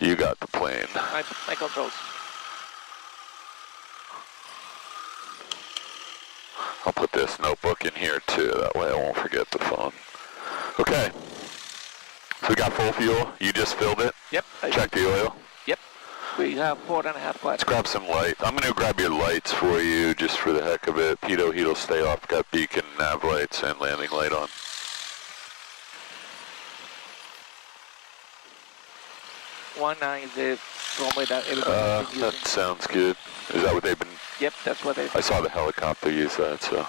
You got the plane. My controls. I'll put this notebook in here too, that way I won't forget the phone. Okay. So we got full fuel. You just filled it? Yep. Check the oil? Yep. We have 4.5 watts. Let's grab some light. I'm going to grab your lights for you just for the heck of it. Pitot, heat'll stay off. Got beacon, nav lights, and landing light on. Is the runway that everybody's been using. That sounds good. Is that what they've been? Yep, that's what they. I saw the helicopter use that, so.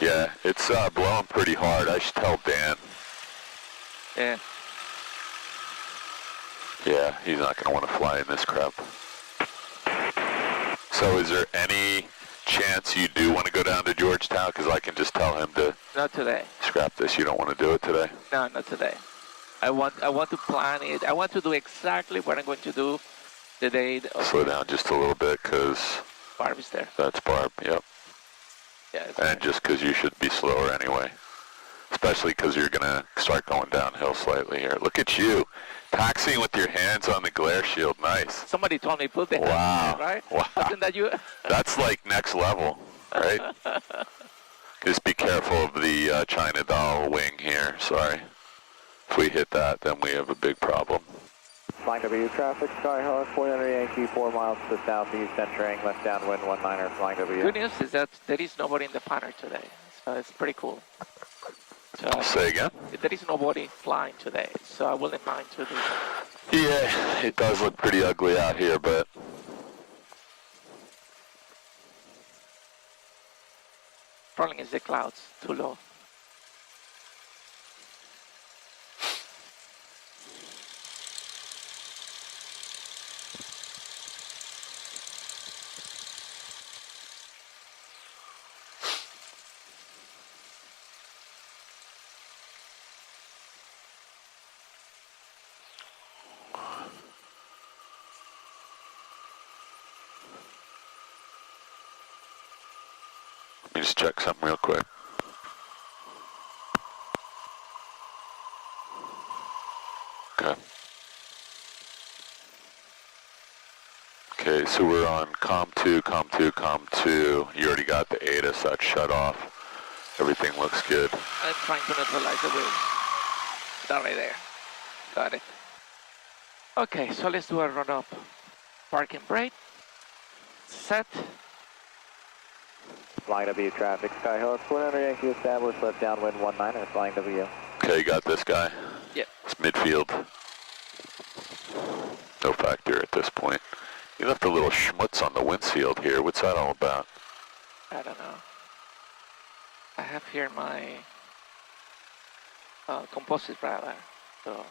Yeah, it's blowing pretty hard. I should tell Dan. Yeah. Yeah, he's not going to want to fly in this crap. So is there any chance you do want to go down to Georgetown? Because I can just tell him to... Not today. Scrap this. You don't want to do it today? No, not today. I want to plan it. I want to do exactly what I'm going to do the day. Slow down just a little bit, because... Barb is there. That's Barb, yep. Yeah, and just because you should be slower anyway. Especially because you're going to start going downhill slightly here. Look at you. Taxiing with your hands on the glare shield. Nice. Somebody told me put the hands on, right? Wow. Wasn't that you? That's like next level, right? Just be careful of the China doll wing here. Sorry. If we hit that, then we have a big problem. Flying W traffic, Skyhawk, 400 Yankee, 4 miles to the southeast, entering left downwind 19er, flying W. Good news is that there is nobody in the panel today, so it's pretty cool. So, say again? There is nobody flying today, so I wouldn't mind to do that. Yeah, it does look pretty ugly out here, but... Problem is the clouds, too low. Let me just check something real quick. Okay. Okay, so we're on COM 2, COM 2, COM 2. You already got the ATIS, that's shut off. Everything looks good. I'm trying to neutralize the wheels. That right there. Got it. Okay, so let's do a run up. Parking brake. Set. Flying W traffic, Skyhawk, 400 Yankee established, left downwind 19er, flying W. Okay, you got this guy? Yep. It's midfield. No factor at this point. You left a little schmutz on the windshield here. What's that all about? I don't know. I have here my composite radar, so.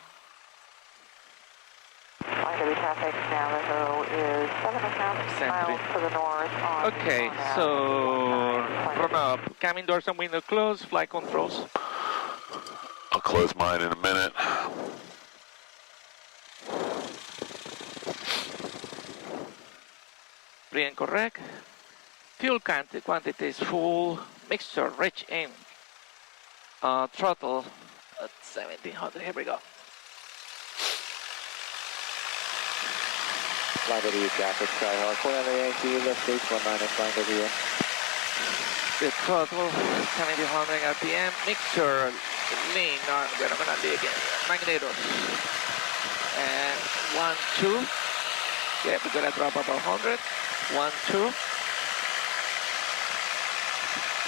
Flying W traffic, Navajo is 7.5 miles to the north on. Okay, so run up. Cabin doors and window closed, flight controls. I'll close mine in a minute. Free and correct. Fuel quantity is full. Mixture rich in. Throttle at 1700. Here we go. Flying W traffic, Skyhawk, 400 Yankee, left base 19er, flying W. The throttle 1700 RPM. Mixture lean on where I'm gonna be again. Magnetos. And 1, 2. Yeah, we're gonna drop about 100. 1, 2.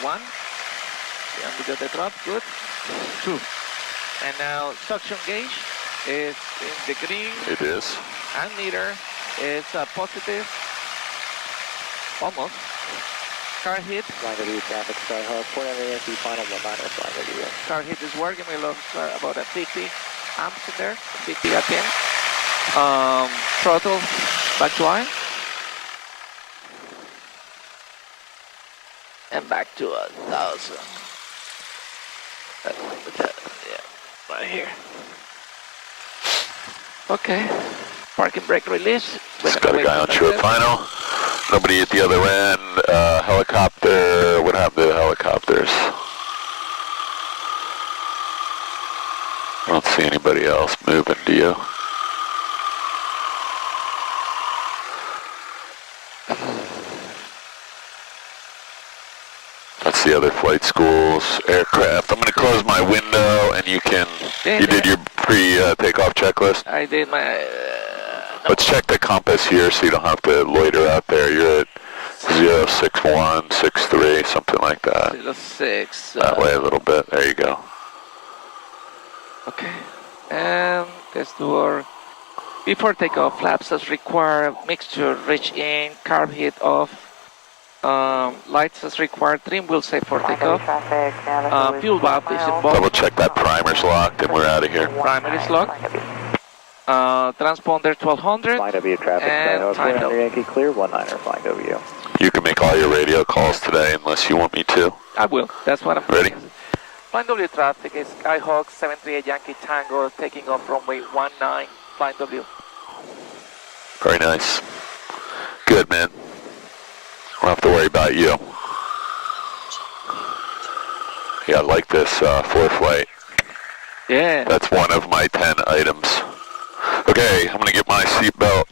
1. Yeah, we got the drop, good. 2. And now suction gauge is in the green. It is. And meter is positive. Almost. Car hit. Flying W traffic, Skyhawk, 400 Yankee, final 19er, flying W. Car hit is working. We lost about a 50 amps in there. 50 RPM. Throttle back to I. And back to 1,000. Yeah, right here. Okay. Parking brake release. Just got a guy on short final. Nobody at the other end. Helicopter. What happened to the helicopters? I don't see anybody else moving, do you? That's the other flight school's aircraft. I'm going to close my window, and you can... You did your pre-takeoff checklist? I did my... no. Let's check the compass here so you don't have to loiter out there. You're at 06163, something like that. 06. That way a little bit. There you go. Okay. And let's do our... Before takeoff, flaps as required, mixture, reach in, carb hit off, lights as required, trim wheel set for takeoff. Fuel valve is involved. Double check that primer's locked and we're out of here. Primer is locked. Transponder 1200. Flying W traffic, and Skyhawk 400 Yankee clear, 19er flying W. You can make all your radio calls today unless you want me to. I will. That's what I'm Ready? Flying W traffic is Skyhawk 738 Yankee Tango taking off runway 19, Flying W. Very nice. Good, man. Don't have to worry about you. Yeah, I like this four flight. Yeah. That's one of my 10 items. Okay, I'm going to get my seatbelt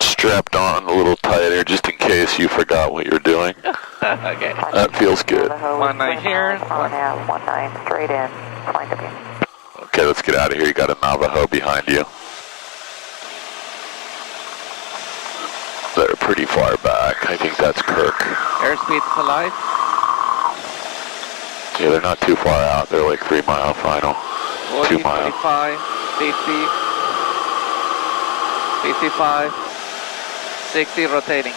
strapped on a little tighter just in case you forgot what you're doing. Okay. That feels good. 19 here. 19 straight in, Flying W. Okay, let's get out of here. You got a Navajo behind you. They're pretty far back. I think that's Kirk. Airspeed alive. Yeah, they're not too far out. They're like 3 mile final. 40, 2 mile. 45, 50, 55, 60 rotating.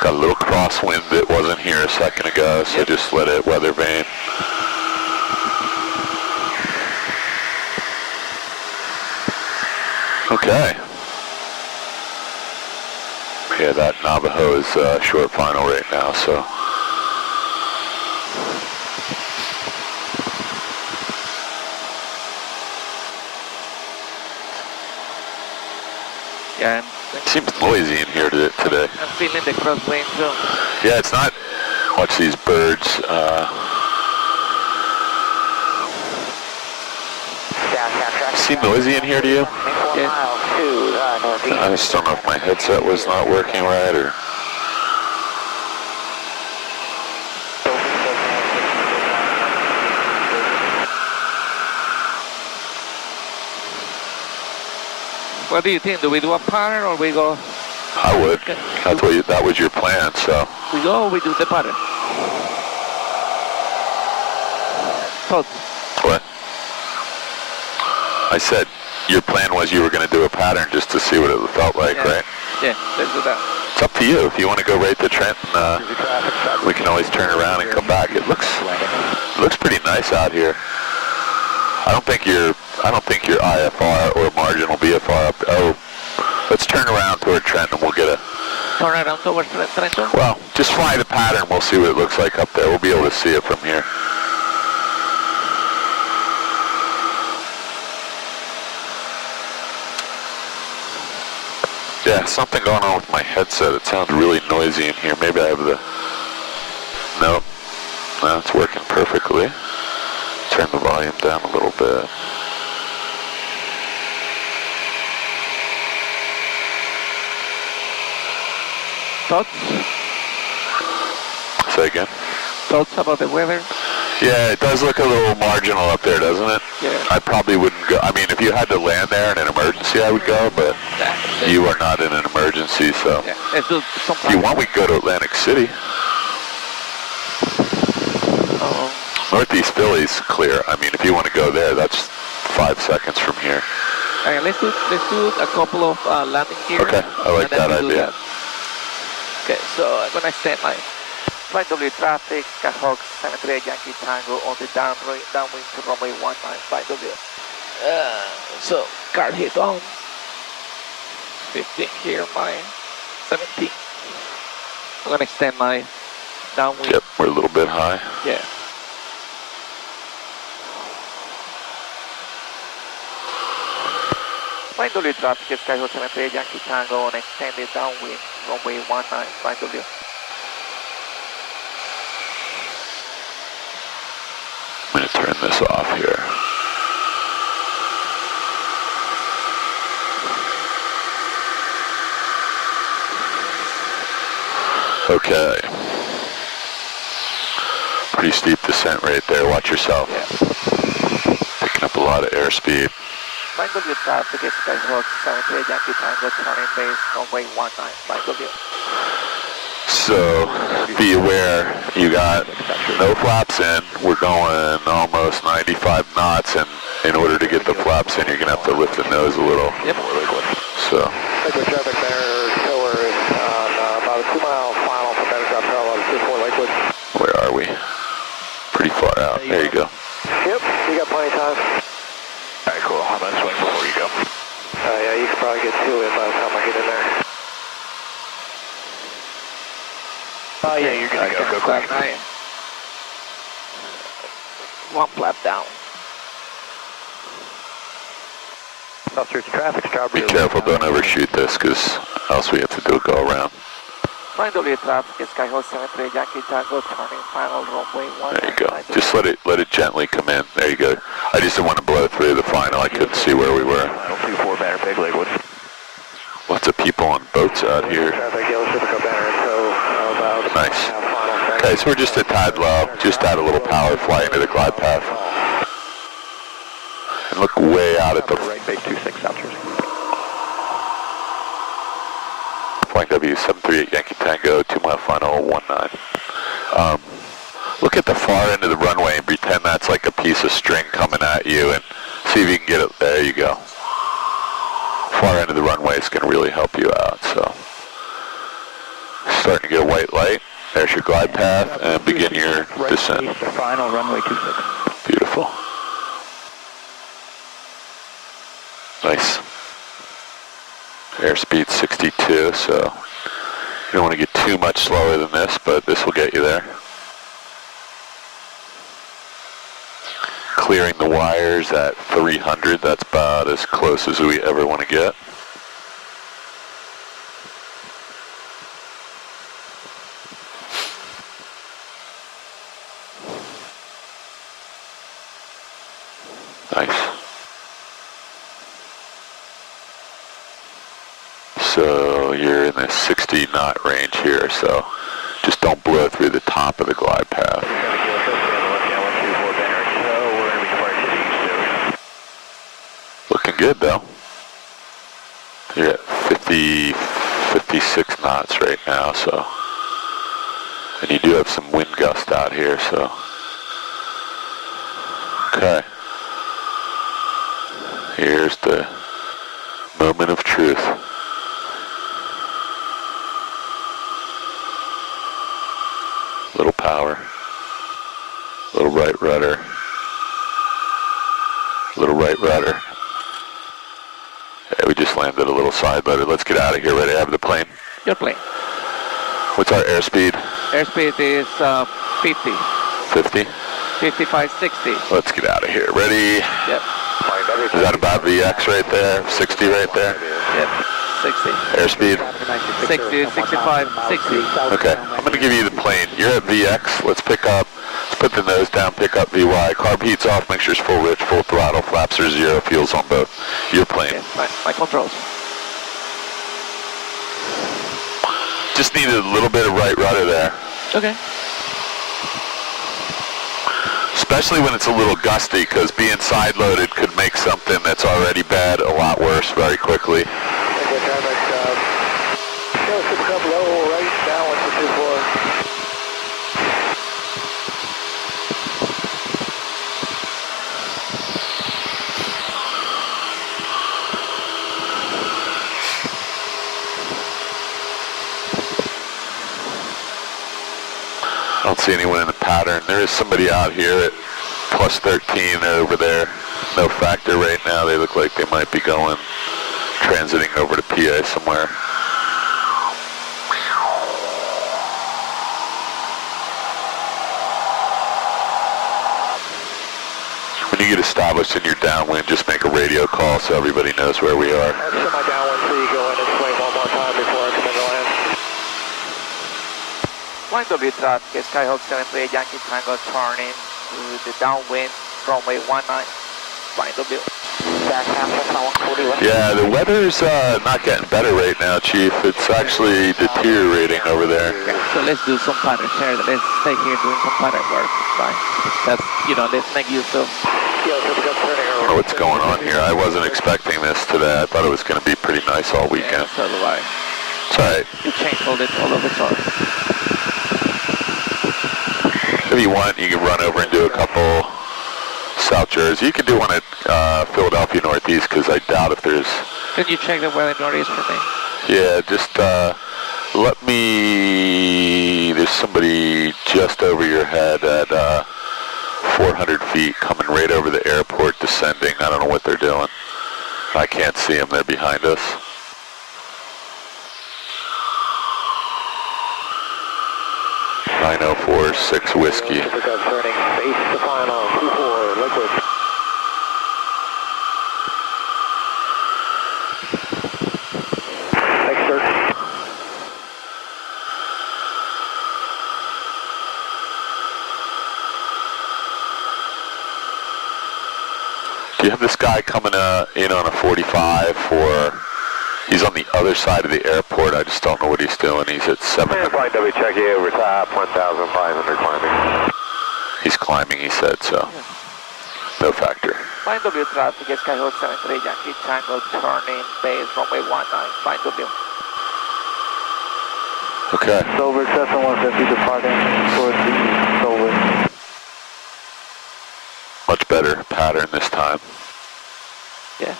Got a little crosswind that wasn't here a second ago, so just let it weather vane. Okay. Yeah, that Navajo is short final right now, so. Yeah, It seems noisy in here today. I'm feeling the crosswind too. Yeah, it's not. Watch these birds. Seem noisy in here to you? Yes. I just don't know if my headset was not working right or. What do you think? Do we do a pattern or we go? I would. That's what that was your plan, so. We go or we do the pattern? Thoughts? What? I said your plan was you were going to do a pattern just to see what it felt like, right? Yeah, let's do that. It's up to you. If you want to go right to Trenton, we can always turn around and come back. It looks pretty nice out here. I don't think your IFR or marginal VFR up. Oh, let's turn around toward Trenton and we'll get a. Turn around towards Trenton. Well, just fly the pattern. We'll see what it looks like up there. We'll be able to see it from here. Yeah, something going on with my headset. It sounds really noisy in here. Maybe I have the... Nope. No, it's working perfectly. Turn the volume down a little bit. Thoughts? Say again? Thoughts about the weather? Yeah, it does look a little marginal up there, doesn't it? Yeah. I probably wouldn't go. I mean, if you had to land there in an emergency, I would go, but you are not in an emergency, so. Yeah. Let's do some If you want, we can go to Atlantic City. Northeast Philly's clear. I mean, if you want to go there, that's 5 seconds from here. Okay, let's do a couple of landing here. Okay, I like that idea. Okay, so I'm gonna extend my Flight W traffic, Skyhawk 738 Yankee Tango on the downwind to runway 19, Flight W. So, car hit on. 15 here, my 17. I'm gonna extend my downwind. Yep, we're a little bit high. Yeah. Flight W traffic, Skyhawk 738 Yankee Tango on extended downwind, runway 19, Flight W. I'm going to turn this off here. Okay. Pretty steep descent right there. Watch yourself. Yeah. Picking up a lot of airspeed. Flight W traffic is Skyhawk 73 Yankee Tango turning base runway 19. Flight W. So be aware, you got no flaps in. We're going almost 95 knots, and in order to get the flaps in, you're gonna have to lift the nose a little. Yep. So. Liquid traffic there, tiller is on about a 2-mile final from Metatron parallel to 24 liquid. Where are we? Pretty far out. There you go. Yep, you got plenty of time. Alright, cool. I'm gonna swing before you go. Yeah, you can probably get 2 in by the time I get in there. Oh yeah, you're gonna go quick. One flap down. Officer, traffic, Be careful, don't overshoot this, because else we have to do a go around. Flight W traffic is Skyhawk 73 Yankee Tango turning final runway 19. There you go. Just let it gently come in. There you go. I just didn't want to blow through the final. I couldn't see where we were. Final 2-4 banner, big liquid. Lots of people on boats out here. Nice. Okay, so we're just a tad low. Just add a little power flying into the glide path. And look way out at the right base 26 Officers. Flying W738 Yankee Tango, 2-mile final 19. Look at the far end of the runway and pretend that's like a piece of string coming at you, and see if you can get it. There you go. Far end of the runway is going to really help you out. So, starting to get a white light. There's your glide path, and begin your descent. Base, final runway 26. Beautiful. Nice. Airspeed 62, so you don't want to get too much slower than this, but this will get you there. Clearing the wires at 300, that's about as close as we ever want to get. Nice. So you're in the 60 knot range here, so just don't blow through the top of the glide path. Looking good though. You're at 56 knots right now, so. And you do have some wind gust out here, so. Okay. Here's the moment of truth. Little power, little right rudder, little right rudder. Yeah, we just landed a little side rudder. Let's get out of here. Ready to have the plane? Your plane. What's our airspeed? Airspeed is 50. 50? 55, 60. Let's get out of here. Ready? Yep. Is that about VX right there? 60 right there? Yep. 60. Airspeed? 60, 65, 60. Okay, I'm going to give you the plane. You're at VX. Let's pick up. Let's put the nose down, pick up VY. Carb heat's off, mixture's full rich, full throttle, flaps are 0, fuel's on both. Your plane. Okay, my controls. Just needed a little bit of right rudder there. Okay. Especially when it's a little gusty, because being side-loaded could make something that's already bad a lot worse very quickly. I don't see anyone in the pattern. There is somebody out here at plus 13 over there. No factor right now. They look like they might be going, transiting over to PA somewhere. When you get established in your downwind, just make a radio call so everybody knows where we are. I'll show my downwind so you go in and swing one more time before I come in to land. Flight W traffic, Skyhawk 73 Yankee Tango turning to the downwind, runway 19, Flight W. Yeah, the weather's not getting better right now, Chief. It's actually deteriorating over there. Okay, so let's do some pattern here. Let's stay here doing some pattern work. Fine. That's, let's make use of... I don't know what's going on here. I wasn't expecting this today. I thought it was going to be pretty nice all weekend. Yeah, so do I. It's all right. You changed all of the charts. If you want, you can run over and do a couple South Jersey. You can do one at Philadelphia Northeast, because I doubt if there's... Can you check the weather Northeast for me? Yeah, just let me... There's somebody just over your head at 400 feet coming right over the airport, descending. I don't know what they're doing. I can't see them. They're behind us. (904-6 Whiskey). Do you have this guy coming in on a 45 for... He's on the other side of the airport. I just don't know what he's doing. He's at 700. Flight W check you over top, 1,500 climbing. He's climbing, he said, so no factor. Fine W traffic, Skyhawk 73 Yankee Tango, turning base, runway 19, fine W. Okay. Silver, Cessna 150 departing towards the Silver. Much better pattern this time. Yeah.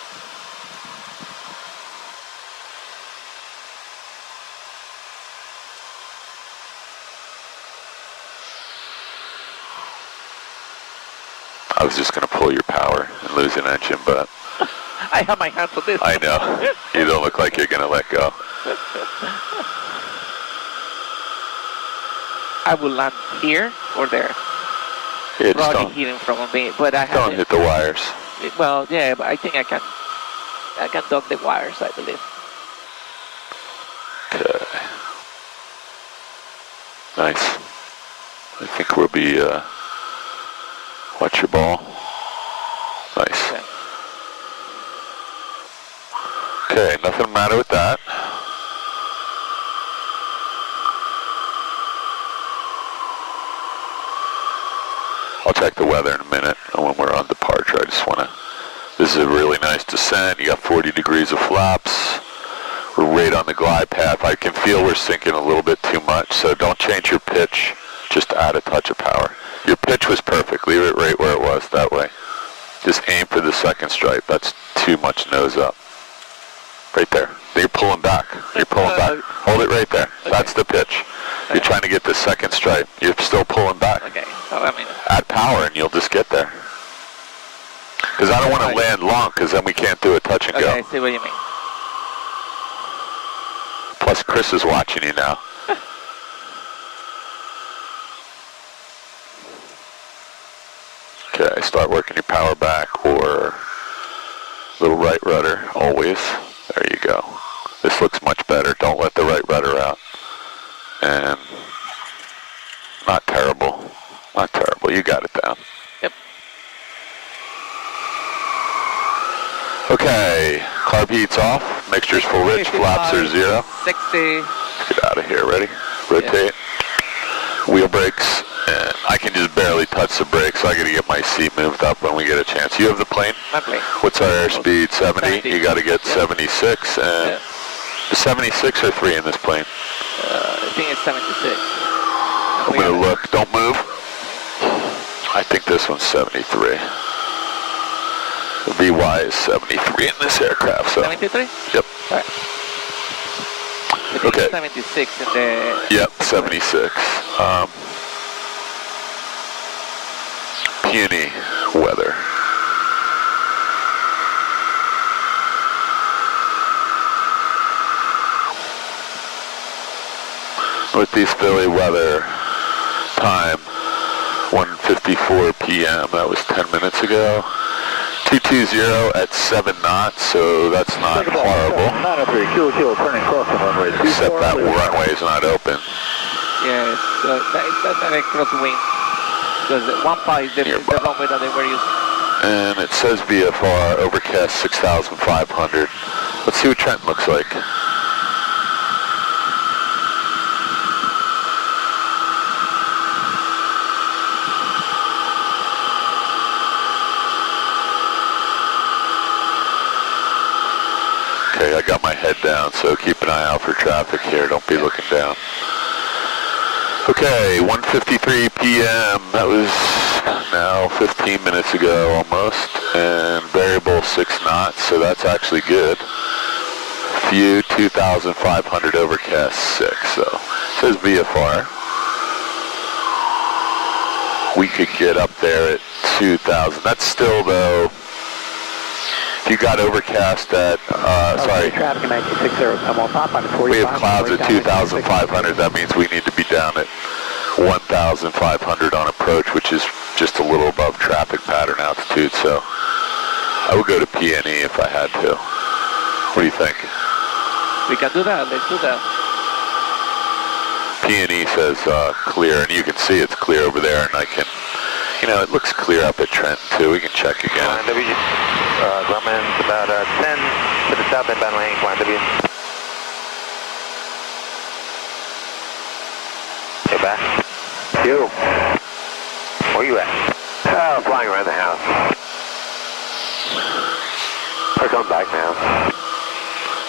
I was just going to pull your power and lose an engine, but... I have my hands on this. I know. You don't look like you're going to let go. I will land here or there. Yeah, just Probably hitting from me, but I have don't hit the wires. Well, yeah, but I think I can duck the wires, I believe. Okay. Nice. I think we'll be... Watch your ball. Nice. Okay, nothing the matter with that. I'll check the weather in a minute when we're on departure. I just want to... This is a really nice descent. You got 40 degrees of flaps. We're right on the glide path. I can feel we're sinking a little bit too much, so don't change your pitch. Just add a touch of power. Your pitch was perfect. Leave it right where it was, that way. Just aim for the second stripe. That's too much nose up. Right there. You're pulling back. You're pulling back. Hold it right there. Okay. That's the pitch. Okay. You're trying to get the second stripe. You're still pulling back. Okay. So, I mean... Add power and you'll just get there. Because I don't want to land long, because then we can't do a touch and go. Okay, I see what you mean. Plus, Chris is watching you now. Okay, start working your power back or little right rudder, always. There you go. This looks much better. Don't let the right rudder out. And not terrible. Not terrible. You got it down. Yep. Okay, carb heat's off. Mixture's full rich. Flaps are 0. 60. Let's get out of here. Ready? Rotate. Yeah. Wheel brakes. And I can just barely touch the brakes, so I got to get my seat moved up when we get a chance. You have the plane? My plane. What's our airspeed? 70? You got to get 76. And is 76 or 3 in this plane? I think it's 76. I'm going to look. Don't move. I think this one's 73. The VY is 73 in this aircraft. So. 73? Yep. All right. Okay. 76 in the... Yep, 76. Puny weather. Northeast Philly weather time 1:54 p.m. That was 10 minutes ago. 220 at 7 knots, so that's not horrible. 903 kilo turning crossing runway 24. Except that runway's not open. Yes, that's a crosswind. Because 15 is the runway that they were using. And it says VFR, overcast 6,500. Let's see what Trenton looks like. Okay, I got my head down, so keep an eye out for traffic here. Don't be looking down. Okay, 1:53 p.m. That was now 15 minutes ago almost, and variable 6 knots, so that's actually good. View 2,500, overcast 6, so it says VFR. We could get up there at 2,000. That's still though. If you got overcast at, sorry. Traffic 1960, come on top on 45. We have clouds at 2,500. That means we need to be down at 1,500 on approach, which is just a little above traffic pattern altitude. So I would go to PNE if I had to. What do you think? We can do that. Let's do that. PNE says clear, and you can see it's clear over there, and I can, you know, it looks clear up at Trenton too. We can check again. Grumman's about 10 to the south inbound landing, flying W. Okay, back. You. Where you at? Oh, flying around the house. We're coming back now.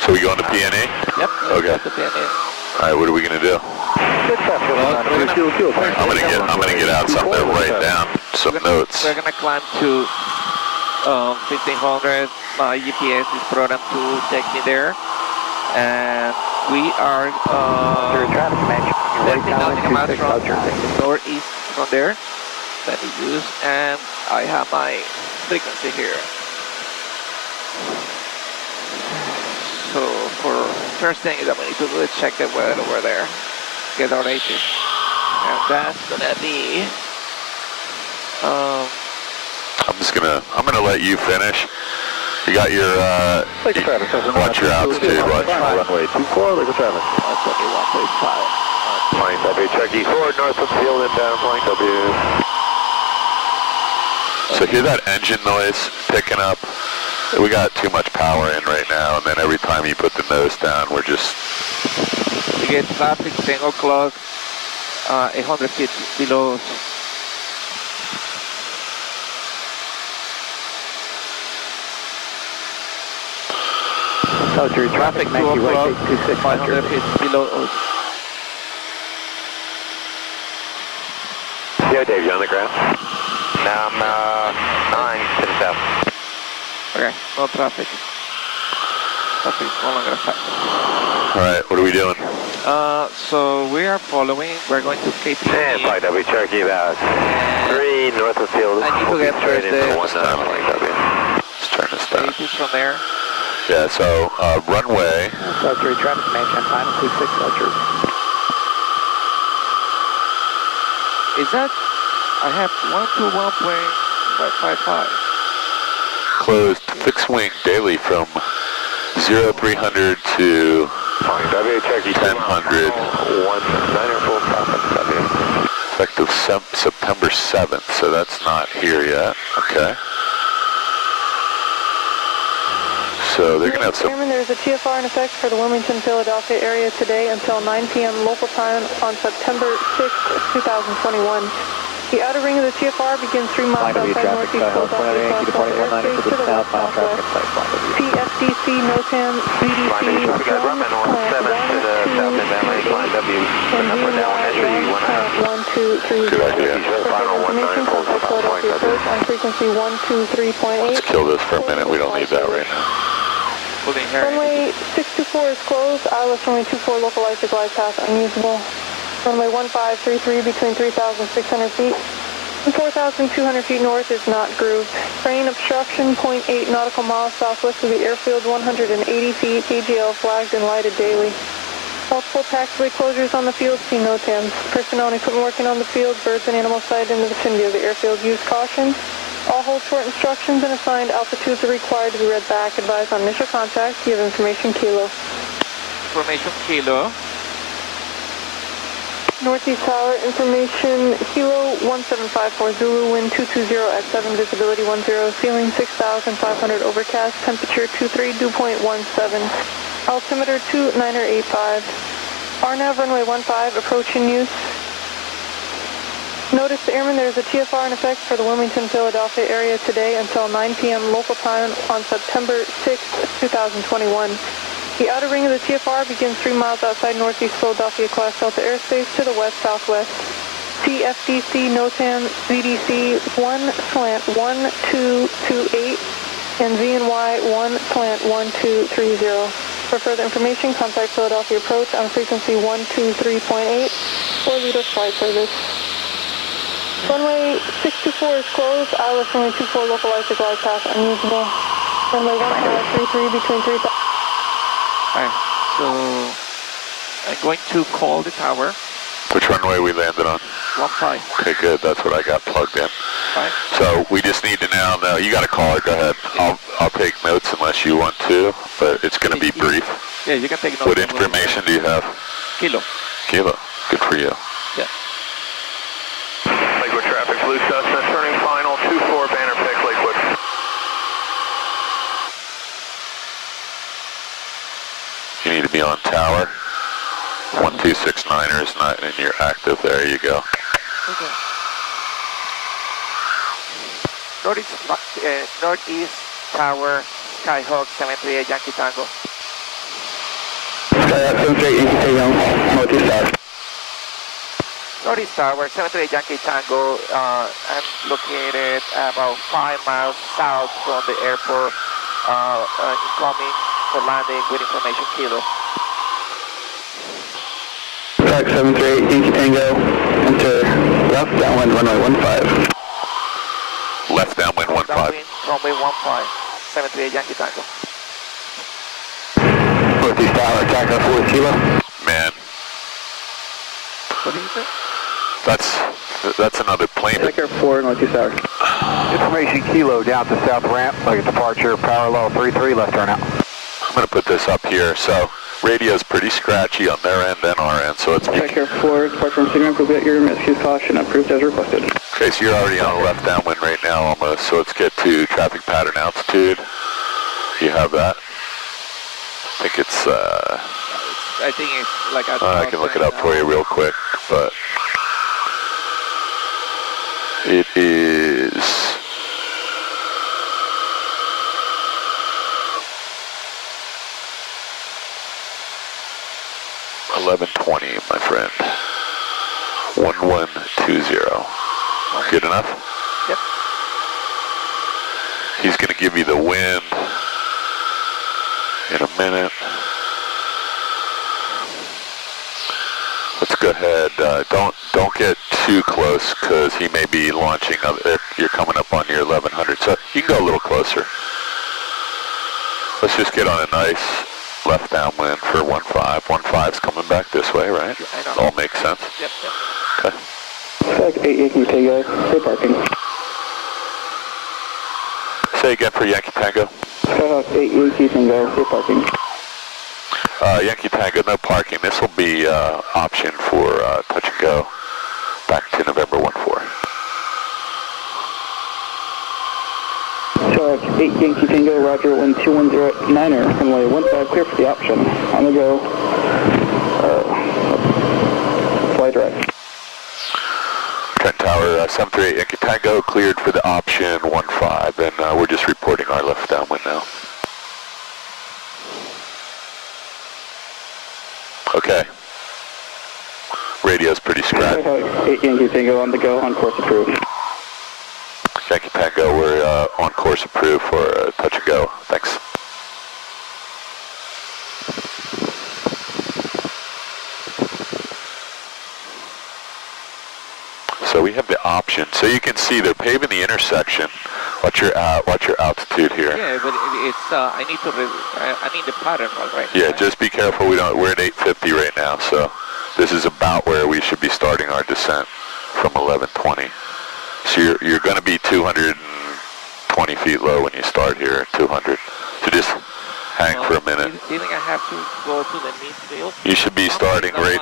So we going to PNE? Yep. Okay. To PNE. All right, what are we going to do? I'm gonna get out something to write down, some notes. We're gonna climb to 1,500. My GPS is programmed to take me there, and we are destined nothing about from northeast from there. That is used, and I have my frequency here. So for first thing is that we need to really check the weather over there. Get our latest, and that's gonna be. I'm gonna let you finish. You got your watch your altitude. Watch runway 24, local traffic. That's gonna be 1.5. Flying W, Cherokee forward, north of field, inbound, flying W. So hear that engine noise picking up? We got too much power in right now, and then every time you put the nose down, we're just... We get traffic 10 o'clock, 800 feet below us. So your traffic 2 o'clock, 26 500 feet below us. Yeah, Dave, you on the ground? Now I'm 9 to the south. Okay, no traffic. Traffic is no longer fast. Alright, what are we doing? So we are following, we're going to KTTN. And flight W, Cherokee about 3 north of field. I need to get straight into the 19 flying W. Let's turn this down. It is from there. Yeah, so runway. So your traffic management time 26 Ultras. Is that, I have 121.555. Closed fixed wing daily from 0300 to Flying W, Cherokee 1000. 19er full traffic W. Effective September 7th, so that's not here yet. Okay. So they're going to have some... There's a TFR in effect for the Wilmington, Philadelphia area today until 9 p.m. local time on September 6, 2021. The outer ring of the TFR begins 3 miles outside northeast Philadelphia to the west southwest. PFDC, NOTAM, BDC, we got Grumman on 7 to the south inbound landing, flying W. The number down entry 1 Good idea. Final 19 full Philadelphia approach on frequency 123.8. Let's kill this for a minute. We don't need that right now. Runway 624 is closed. ILS runway 24 localized to glide path unusable. Runway 1533 between 3,600 feet and 4,200 feet north is not grooved. Train obstruction 0.8 nautical miles southwest of the airfield, 180 feet. AGL flagged and lighted daily. Multiple taxiway closures on the field. See NOTAMs. Personnel and equipment working on the field. Birds and animals sighted in the vicinity of the airfield. Use caution. All hold short instructions and assigned altitudes are required to be read back. Advise on initial contact. Give information kilo. Information kilo. Northeast Tower, information kilo 1754 Zulu, wind 220 at 7, visibility 10, ceiling 6,500, overcast, temperature 23, dew point 17, altimeter 2985. RNAV runway 15, approach in use. Notice the airmen, there's a TFR in effect for the Wilmington, Philadelphia area today until 9 p.m. local time on September 6, 2021. The outer ring of the TFR begins 3 miles outside Northeast Philadelphia Class Delta airspace to the west-southwest. CFDC NOTAM ZDC 1/1228 and ZNY 1/1230. For further information, contact Philadelphia Approach on frequency 123.8 or Lido's flight service. Runway 624 is closed. ILS runway 24 localized to glide path unusable. Runway 1533 between 3,000. Alright, so I'm going to call the tower. Which runway we landed on? 15. Okay, good. That's what I got plugged in. 5. So we just need to now know. You got a caller. Go ahead. I'll take notes unless you want to, but it's going to be brief. Yeah, you can take notes. What information do you have? Kilo. Kilo. Good for you. Yeah. Lakewood traffic, blue Cessna, turning final, 24 banner pick, Lakewood. You need to be on tower. 1269er is not, and you're active. There you go. Okay. Northeast Tower, Skyhawk 738 Yankee Tango. Skyhawk 738 Yankee Tango, Northeast Tower. Northeast Tower, 738 Yankee Tango. I'm located about 5 miles south from the airport. Incoming for landing with information Kilo. Skyhawk 738 Yankee Tango, enter left downwind runway 15. Left downwind 15. Downwind, runway 15, 738 Yankee Tango. Northeast Tower, Tango 4 Kilo. Man, What did you say? that's another plane. Tango 4, Northeast Tower. Information Kilo down to south ramp, like departure, parallel 33, left turn out. I'm going to put this up here. So radio's pretty scratchy on their end and our end, so it's... Tango 4, depart from signal, go get your miscues caution, approved as requested. Okay, so you're already on a left downwind right now almost, so let's get to traffic pattern altitude. You have that? I think it's... I think it's like a... I can look it up for you real quick, but... It is... $11:20, my friend. 1120. Good enough? Yep. He's going to give you the wind in a minute. Let's go ahead. Don't get too close because he may be launching. You're coming up on your 1100, so you can go a little closer. Let's just get on a nice left downwind for 15. 15's coming back this way, right? I know. All makes sense. Yep. Okay. Skyhawk 8 Yankee Tango, free parking. Say again for Yankee Tango. Skyhawk 8 Yankee Tango, free parking. Yankee Tango, no parking. This will be option for touch and go back to November 14. Skyhawk 8 Yankee Tango, roger, wind 2109er, runway 15, clear for the option. On the go, fly direct. Trent Tower, 738 Yankee Tango, cleared for the option 15, and we're just reporting our left downwind now. Okay. Radio's pretty scratchy. 8 Yankee Tango on the go, on course approved. Yankee Tango, we're on course approved for touch and go. Thanks. So we have the option. So you can see they're paving the intersection. Watch your altitude here. Yeah, but it's I need the pattern, right? Yeah, just be careful. We're at 850 right now, so this is about where we should be starting our descent from 1120. So you're going to be 220 feet low when you start here at 200. So just hang for a minute. Do you think I have to go to the midfield? You should be starting right.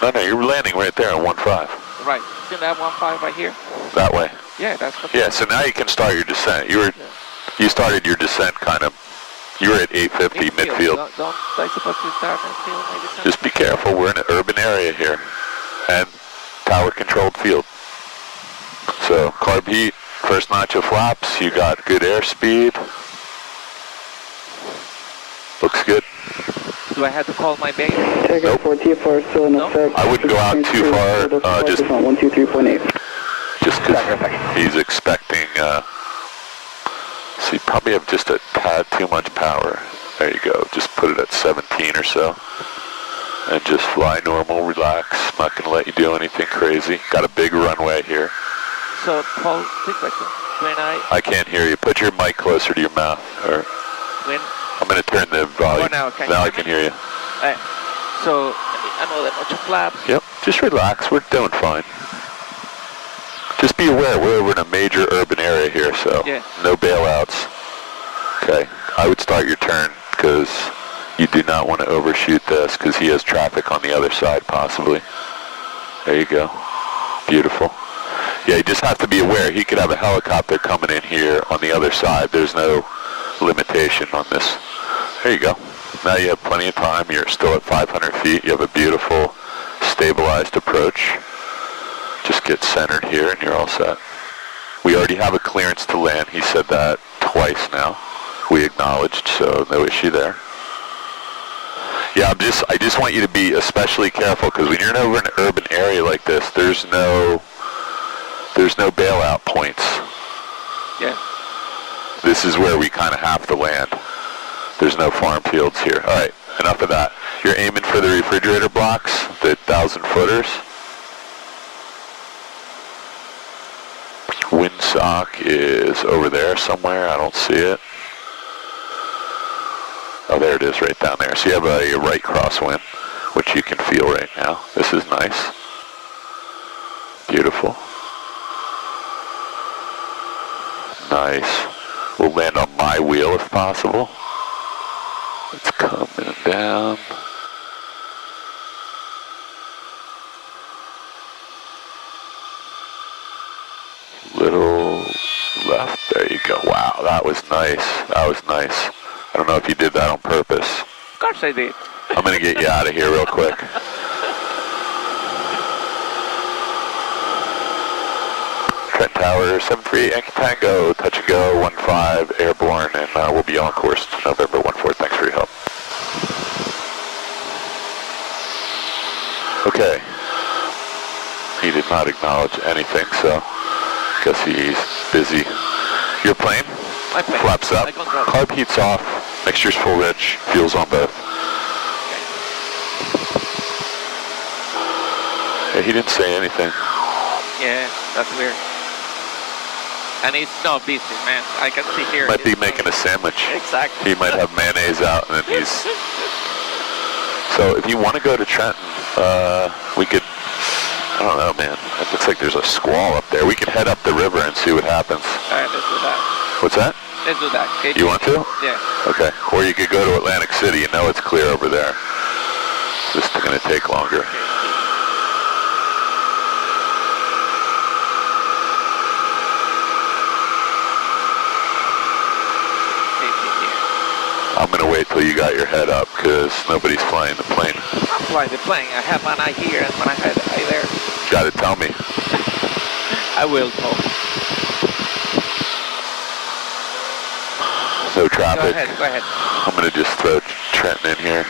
No, you're landing right there on 15. Right. See that 1.5 right here? That way. Yeah, that's what. Yeah, so now you can start your descent. You started your descent kind of, you were at 850 midfield. Don't I supposed to start midfield my descent? Just be careful, we're in an urban area here. And power controlled field. So carb heat, first notch of flaps, you got good airspeed. Looks good. Do I have to call my base? Takeoff for TFR still in effect. I wouldn't go out too far, just on 123.8. just because he's expecting, so you probably have just a tad too much power. There you go, just put it at 17 or so. And just fly normal, relax, not going to let you do anything crazy. Got a big runway here. So, Paul, quick question. When I can't hear you. Put your mic closer to your mouth. Or when? I'm going to turn the volume. Now I can hear you. So, I know that much of flaps. Yep, just relax. We're doing fine. Just be aware, we're in a major urban area here, so no bailouts. Okay, I would start your turn because you do not want to overshoot this because he has traffic on the other side possibly. There you go. Beautiful. Yeah, you just have to be aware. He could have a helicopter coming in here on the other side. There's no limitation on this. There you go. Now you have plenty of time. You're still at 500 feet. You have a beautiful stabilized approach. Just get centered here and you're all set. We already have a clearance to land. He said that twice now. We acknowledged, so no issue there. Yeah, I just want you to be especially careful because when you're over an urban area like this, there's no bailout points. Yeah. This is where we kind of have to land. There's no farm fields here. All right, enough of that. You're aiming for the refrigerator blocks, the 1,000-footers. Windsock is over there somewhere. I don't see it. Oh, there it is right down there. So you have a right crosswind, which you can feel right now. This is nice. Beautiful. Nice. We'll land on my wheel if possible. It's coming down. Little left. There you go. Wow, that was nice. That was nice. I don't know if you did that on purpose. Of course I did. I'm going to get you out of here real quick. Trent Tower, 738 Yankee Tango, touch and go, 15 airborne, and we'll be on course November 14. Thanks for your help. Okay. He did not acknowledge anything, so I guess he's busy. Your plane? My plane. Flaps up. Carb heat's off. Mixture's full rich. Fuel's on both. Yeah, he didn't say anything. Yeah, that's weird. And he's not busy, man. I can see here. Might be making a sandwich. Exactly. He might have mayonnaise out, and then he's... So if you want to go to Trenton, we could... I don't know, man. It looks like there's a squall up there. We could head up the river and see what happens. All right, let's do that. What's that? Let's do that. Okay. You want to? Yeah. Okay. Or you could go to Atlantic City. You know it's clear over there. This is going to take longer. I'm going to wait till you got your head up because nobody's flying the plane. I'm flying the plane. I have one eye here and one eye there. Got to tell me. I will, Paul. No traffic. Go ahead. I'm going to just throw Trenton in here.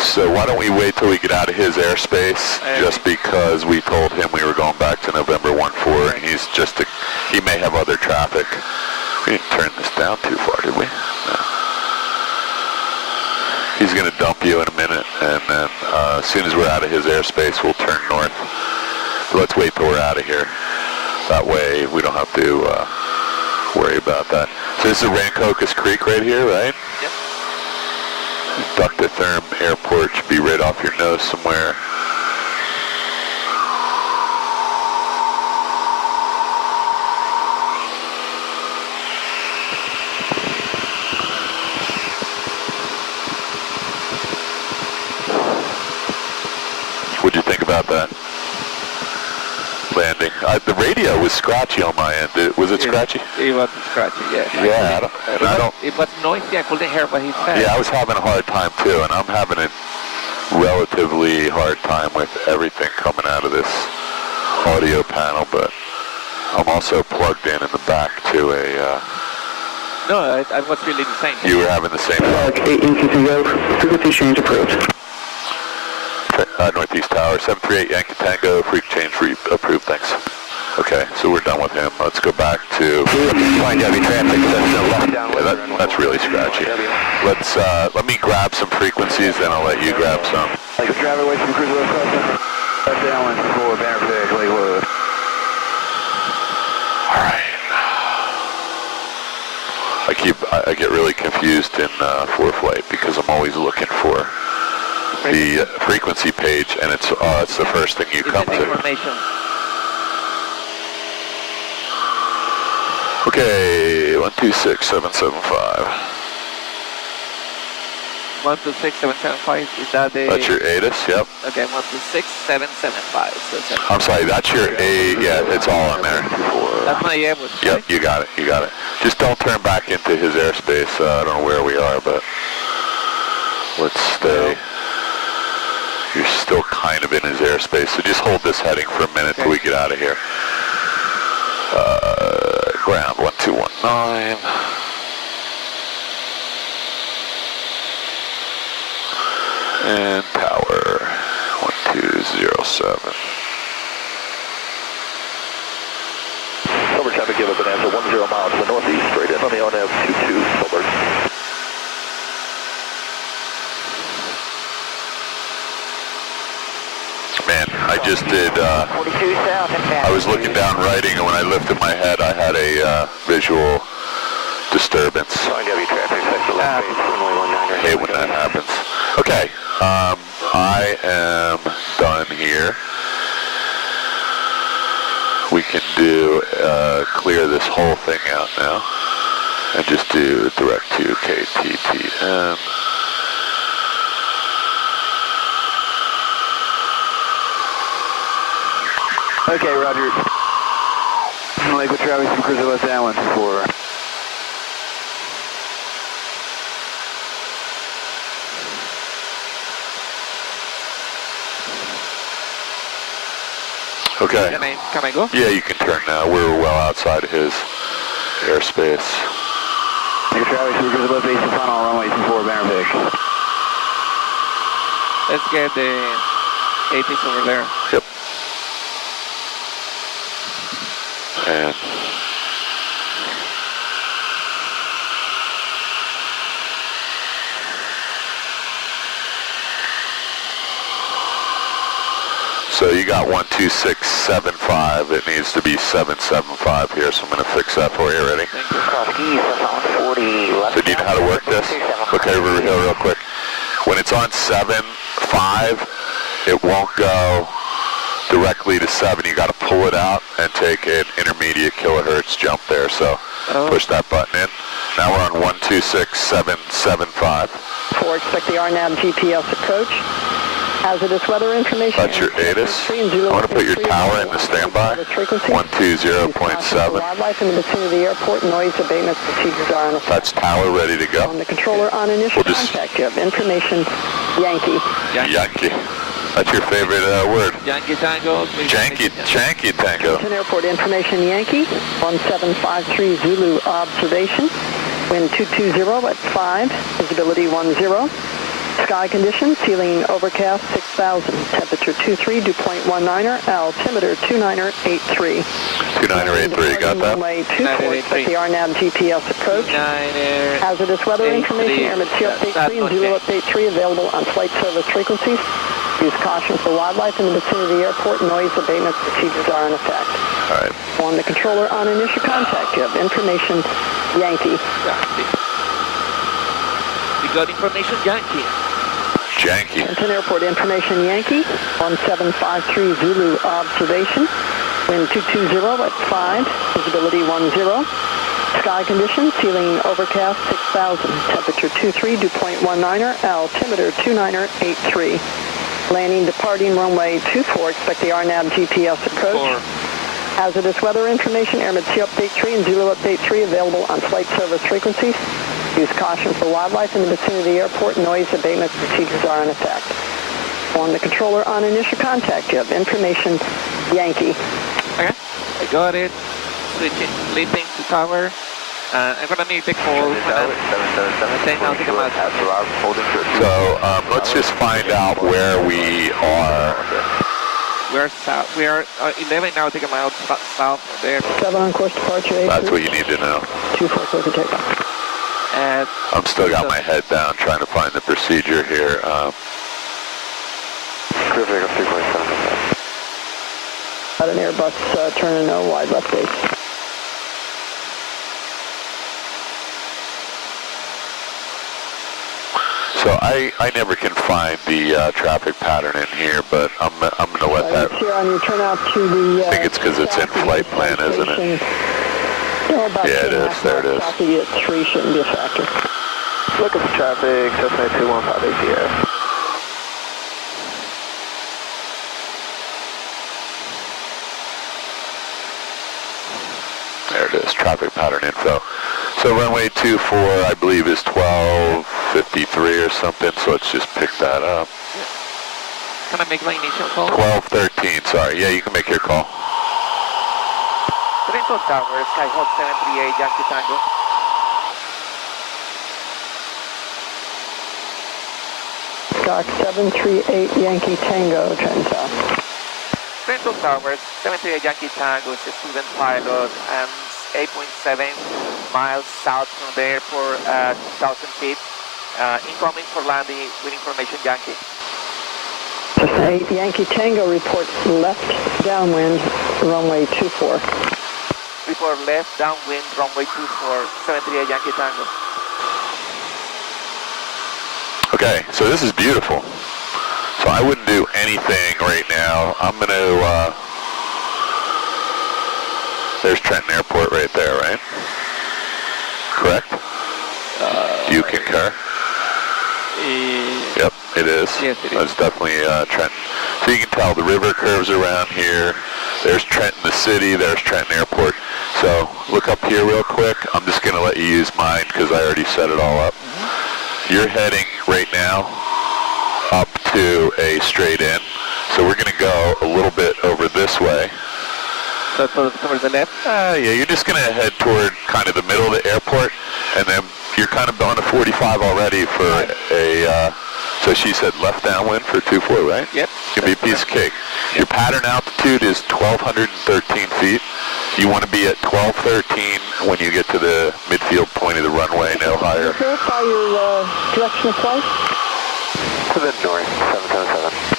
So why don't we wait till we get out of his airspace, just because we told him we were going back to November 14, and he may have other traffic. We didn't turn this down too far, did we? No. He's going to dump you in a minute, and then as soon as we're out of his airspace, we'll turn north. So let's wait till we're out of here. That way we don't have to worry about that. So this is Rancocas Creek right here, right? Yep. Ductotherm airport. Should be right off your nose somewhere. What'd you think about that landing? The radio was scratchy on my end. Was it scratchy? It was scratchy, yeah. Yeah, it was noisy. I couldn't hear what he said. Yeah, I was having a hard time too, and I'm having a relatively hard time with everything coming out of this audio panel, but I'm also plugged in the back to a... No, I was feeling the same. You were having the same... 8 Yankee Tango, frequency change approved. Northeast Tower, 738 Yankee Tango, frequency change approved, thanks. Okay, so we're done with him. Let's go back to... Flying W traffic, left downwind. Yeah, that's really scratchy. Let me grab some frequencies, then I'll let you grab some. Like a driver away from cruiser left downwind for Banner Pig, Lakewood. All right. I get really confused in ForeFlight because I'm always looking for the frequency page, and it's the first thing you come to. Information. Okay, 126775. 126775, is that the... That's your ATIS, yep. Okay, 126775. So I'm sorry, that's your A, yeah, it's all on there. that's my Airbus. Yep, you got it. Just don't turn back into his airspace. I don't know where we are, but let's stay. You're still kind of in his airspace, so just hold this heading for a minute till we get out of here. Ground 1219. And tower 1207. Silver traffic, give a bonanza 10 miles to the northeast, straight in on the ONAV 22 Silver. Man, I just did, 42 south and I was looking down writing, and when I lifted my head, I had a visual disturbance. Flying W traffic, sector left base, runway 19. I hate when that happens. Okay, I am done here. We can do, clear this whole thing out now, and just do direct to KTTN. Okay, Roger. Lakewood traffic from cruiser left downwind for... Okay. Can I go? Yeah, you can turn now. We're well outside of his airspace. Your traffic from cruiser left base and final runway 24 Banner Pig. Let's get the ATIS over there. Yep. And so you got 12675. It needs to be 775 here, so I'm going to fix that for you. Ready? Thank you. 40 left. So do you know how to work this? Look over here real quick. When it's on 7.5, it won't go directly to 7. You got to pull it out and take an intermediate kilohertz jump there. So push that button in. Now we're on 126775. 4, expect the RNAV GPS approach. Hazardous weather information. That's your ATIS. I want to put your tower in the standby. 120.7. Wildlife in the vicinity of the airport. Noise abatement procedures are in effect. That's tower ready to go. On the controller on initial contact, you have information Yankee. Yankee. That's your favorite word. Yankee Tango. Janky Tango. Houston Airport information Yankee. 1753 Zulu observation. Wind 220 at 5. Visibility 10. Sky conditions, ceiling overcast 6,000, temperature 23, dew point 19er, altimeter 29er83. 29er83, got that? Runway 24, expect the RNAV GPS approach. Hazardous weather information, air material update 3 and Zulu update 3 available on flight service frequencies. Use caution for wildlife in the vicinity of the airport. Noise abatement procedures are in effect. All right. On the controller on initial contact, you have information Yankee. We got information Yankee. janky. Trenton Airport information, Yankee, 1753 Zulu observation, wind 220 at 5, visibility 10. Sky conditions, ceiling overcast 6,000, temperature 23, dew point 19er, altimeter 29er, 83. Landing, departing runway 24, expect the RNAV GPS approach. Hazardous weather information, Airman C update 3 and Zulu update 3 available on flight service frequencies. Use caution for wildlife in the vicinity of the airport. Noise abatement procedures are in effect. On the controller on initial contact, you have information, Yankee. Okay, I got it. Switching, leaping to tower. I'm gonna need the call. 10 nautical miles. So let's just find out where we are. We're south. We are 11 nautical miles south of there. 7 on course departure. That's what you need to know. 24 clear for takeoff. And I'm still got my head down trying to find the procedure here. Clear for takeoff 3.7. At an Airbus turn and no wide left base. So I never can find the traffic pattern in here, but I'm going to let that. Here on your turnout to the. I think it's because it's in flight plan, isn't it? Yeah, it is. There it is. South of you at 3 shouldn't be a factor. Look at the traffic, Cessna 215 ATS. There it is, traffic pattern info. So runway 24, I believe, is 1253 or something, so let's just pick that up. can I make my initial call? 1213, sorry. Yeah, you can make your call. Trenton Tower, Skyhawk 738, Yankee Tango. Skyhawk 738 Yankee Tango, Trenton. Trenton Towers, 738 Yankee Tango, is a student pilot, and 8.7 miles south from the airport, 2,000 feet. Incoming for landing with information, Yankee. Cessna 8 Yankee Tango reports left downwind, runway 24. Report left downwind, runway 24, 738 Yankee Tango. Okay, so this is beautiful. So I wouldn't do anything right now. I'm going to, there's Trenton Airport right there, right? Correct? Do you concur? Yep, it is. Yes, it is. That's definitely Trenton. So you can tell the river curves around here. There's Trenton, the city. There's Trenton Airport. So look up here real quick. I'm just going to let you use mine because I already set it all up. You're heading right now up to a straight in. So we're going to go a little bit over this way. So towards the left? Yeah, you're just going to head toward kind of the middle of the airport, and then you're kind of on a 45 already for a, so she said left downwind for 24, right? Yep. It's going to be a piece of cake. Your pattern altitude is 1,213 feet. You want to be at 1213 when you get to the midfield point of the runway, no higher. Verify your direction of flight. To the north, 777.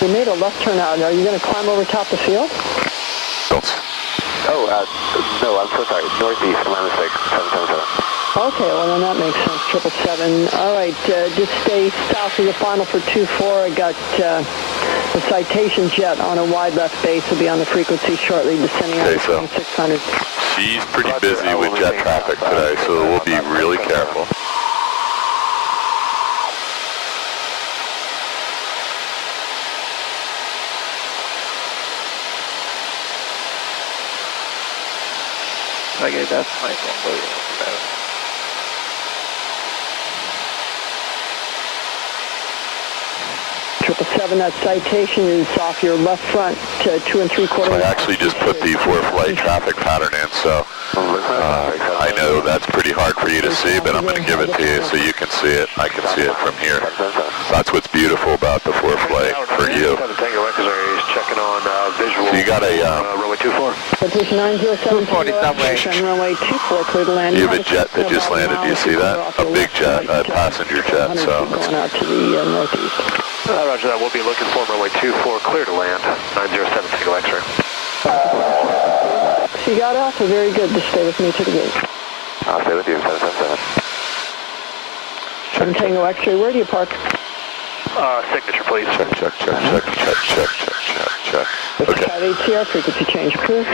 You made a left turn out. Are you going to climb over top the field? Don't. Oh, no, I'm so sorry. Northeast, my mistake, 777. Okay, well then that makes sense. 777. All right, just stay south of the final for 24. I got the citation jet on a wide left base. Will be on the frequency shortly, descending on 2600. She's pretty busy with jet traffic today, so we'll be really careful. Okay, that's my combo. 777, that citation is off your left front to 2 3/4. So I actually just put the for-flight traffic pattern in, so I know that's pretty hard for you to see, but I'm going to give it to you so you can see it. I can see it from here. That's what's beautiful about the for-flight for you. So you got a... runway 24. Position 907 runway 24, clear to land. You have a jet that just landed. Do you see that? A big jet, a passenger jet. So going out to the northeast. Roger that. We'll be looking for runway 24, clear to land. 907 Tango X-ray. So you got Alpha. Very good. Just stay with me to the gate. I'll stay with you, 777. 7 Tango X-ray, where do you park? Signature, please. Check. Okay. 5 ATR, frequency change approved.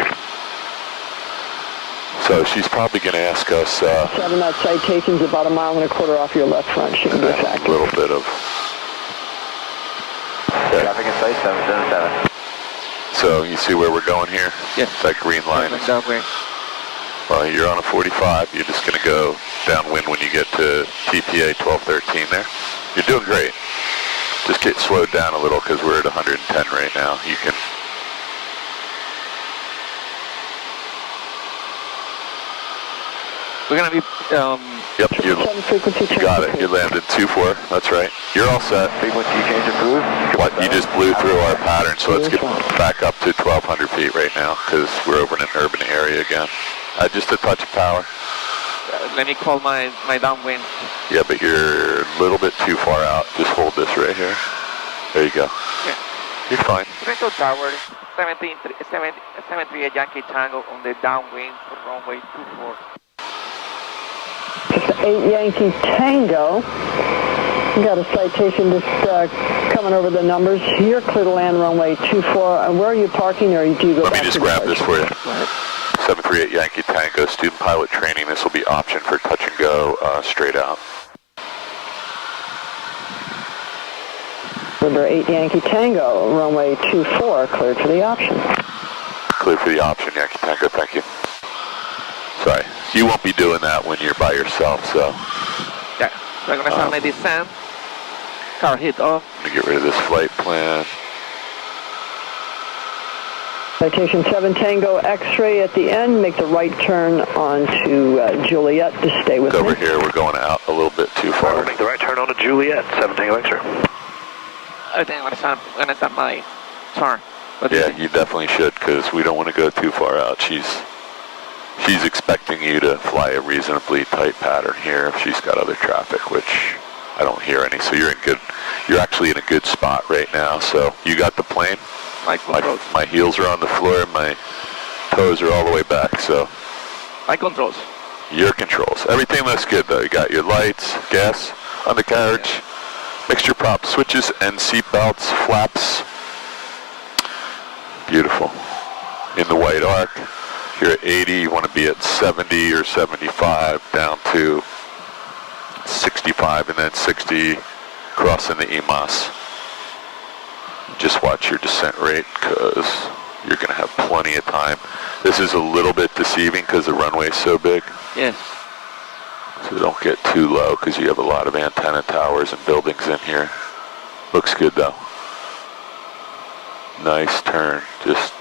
So she's probably going to ask us 7 knot citation's about 1.25 miles off your left front. Shouldn't be a a factor. little bit of... Okay. Traffic in sight, 777. So you see where we're going here? Yes. That green line. Downwind. Well, you're on a 45. You're just going to go downwind when you get to TPA 1213 there. You're doing great. Just get slowed down a little because we're at 110 right now. You can... We're going to be... Yep, you 7 frequency change got it. approved. You landed 2-4. That's right. You're all set. Frequency change approved. What? You just blew through our pattern, so let's get back up to 1,200 feet right now because we're over in an urban area again. Just a touch of power. let me call my downwind. Yeah, but you're a little bit too far out. Just hold this right here. There you go. Yeah. You're fine. Retro Tower, 738 Yankee Tango on the downwind for runway 24. It's 8 Yankee Tango. Got a citation just coming over the numbers. You're clear to land runway 24. Where are you parking, or do you go back to the... Let me just grab this for you. 738 Yankee Tango, student pilot training. This will be option for touch and go straight out. Number 8 Yankee Tango, runway 24, cleared for the option. Clear for the option, Yankee Tango, thank you. Sorry, you won't be doing that when you're by yourself, so. Yeah, we're going to start my descent. Car hit off. Let me get rid of this flight plan. Citation 7 Tango X-ray at the end. Make the right turn onto Juliet. Just stay with me. Over here, we're going out a little bit too far. We'll make the right turn onto Juliet, 7 Tango X-ray. I think I'm going to start my turn. Yeah, you definitely should, because we don't want to go too far out. She's expecting you to fly a reasonably tight pattern here if she's got other traffic, which I don't hear any. So you're actually in a good spot right now. So you got the plane. My heels are on the floor, my toes are all the way back, so. My controls. Your controls. Everything looks good though. You got your lights, gas, undercarriage, mixture prop switches and seat belts, flaps. Beautiful. In the white arc. You're at 80, you want to be at 70 or 75, down to 65, and then 60, crossing the EMAS. Just watch your descent rate, because you're going to have plenty of time. This is a little bit deceiving because the runway is so big. Yes. So don't get too low because you have a lot of antenna towers and buildings in here. Looks good though. Nice turn. Just,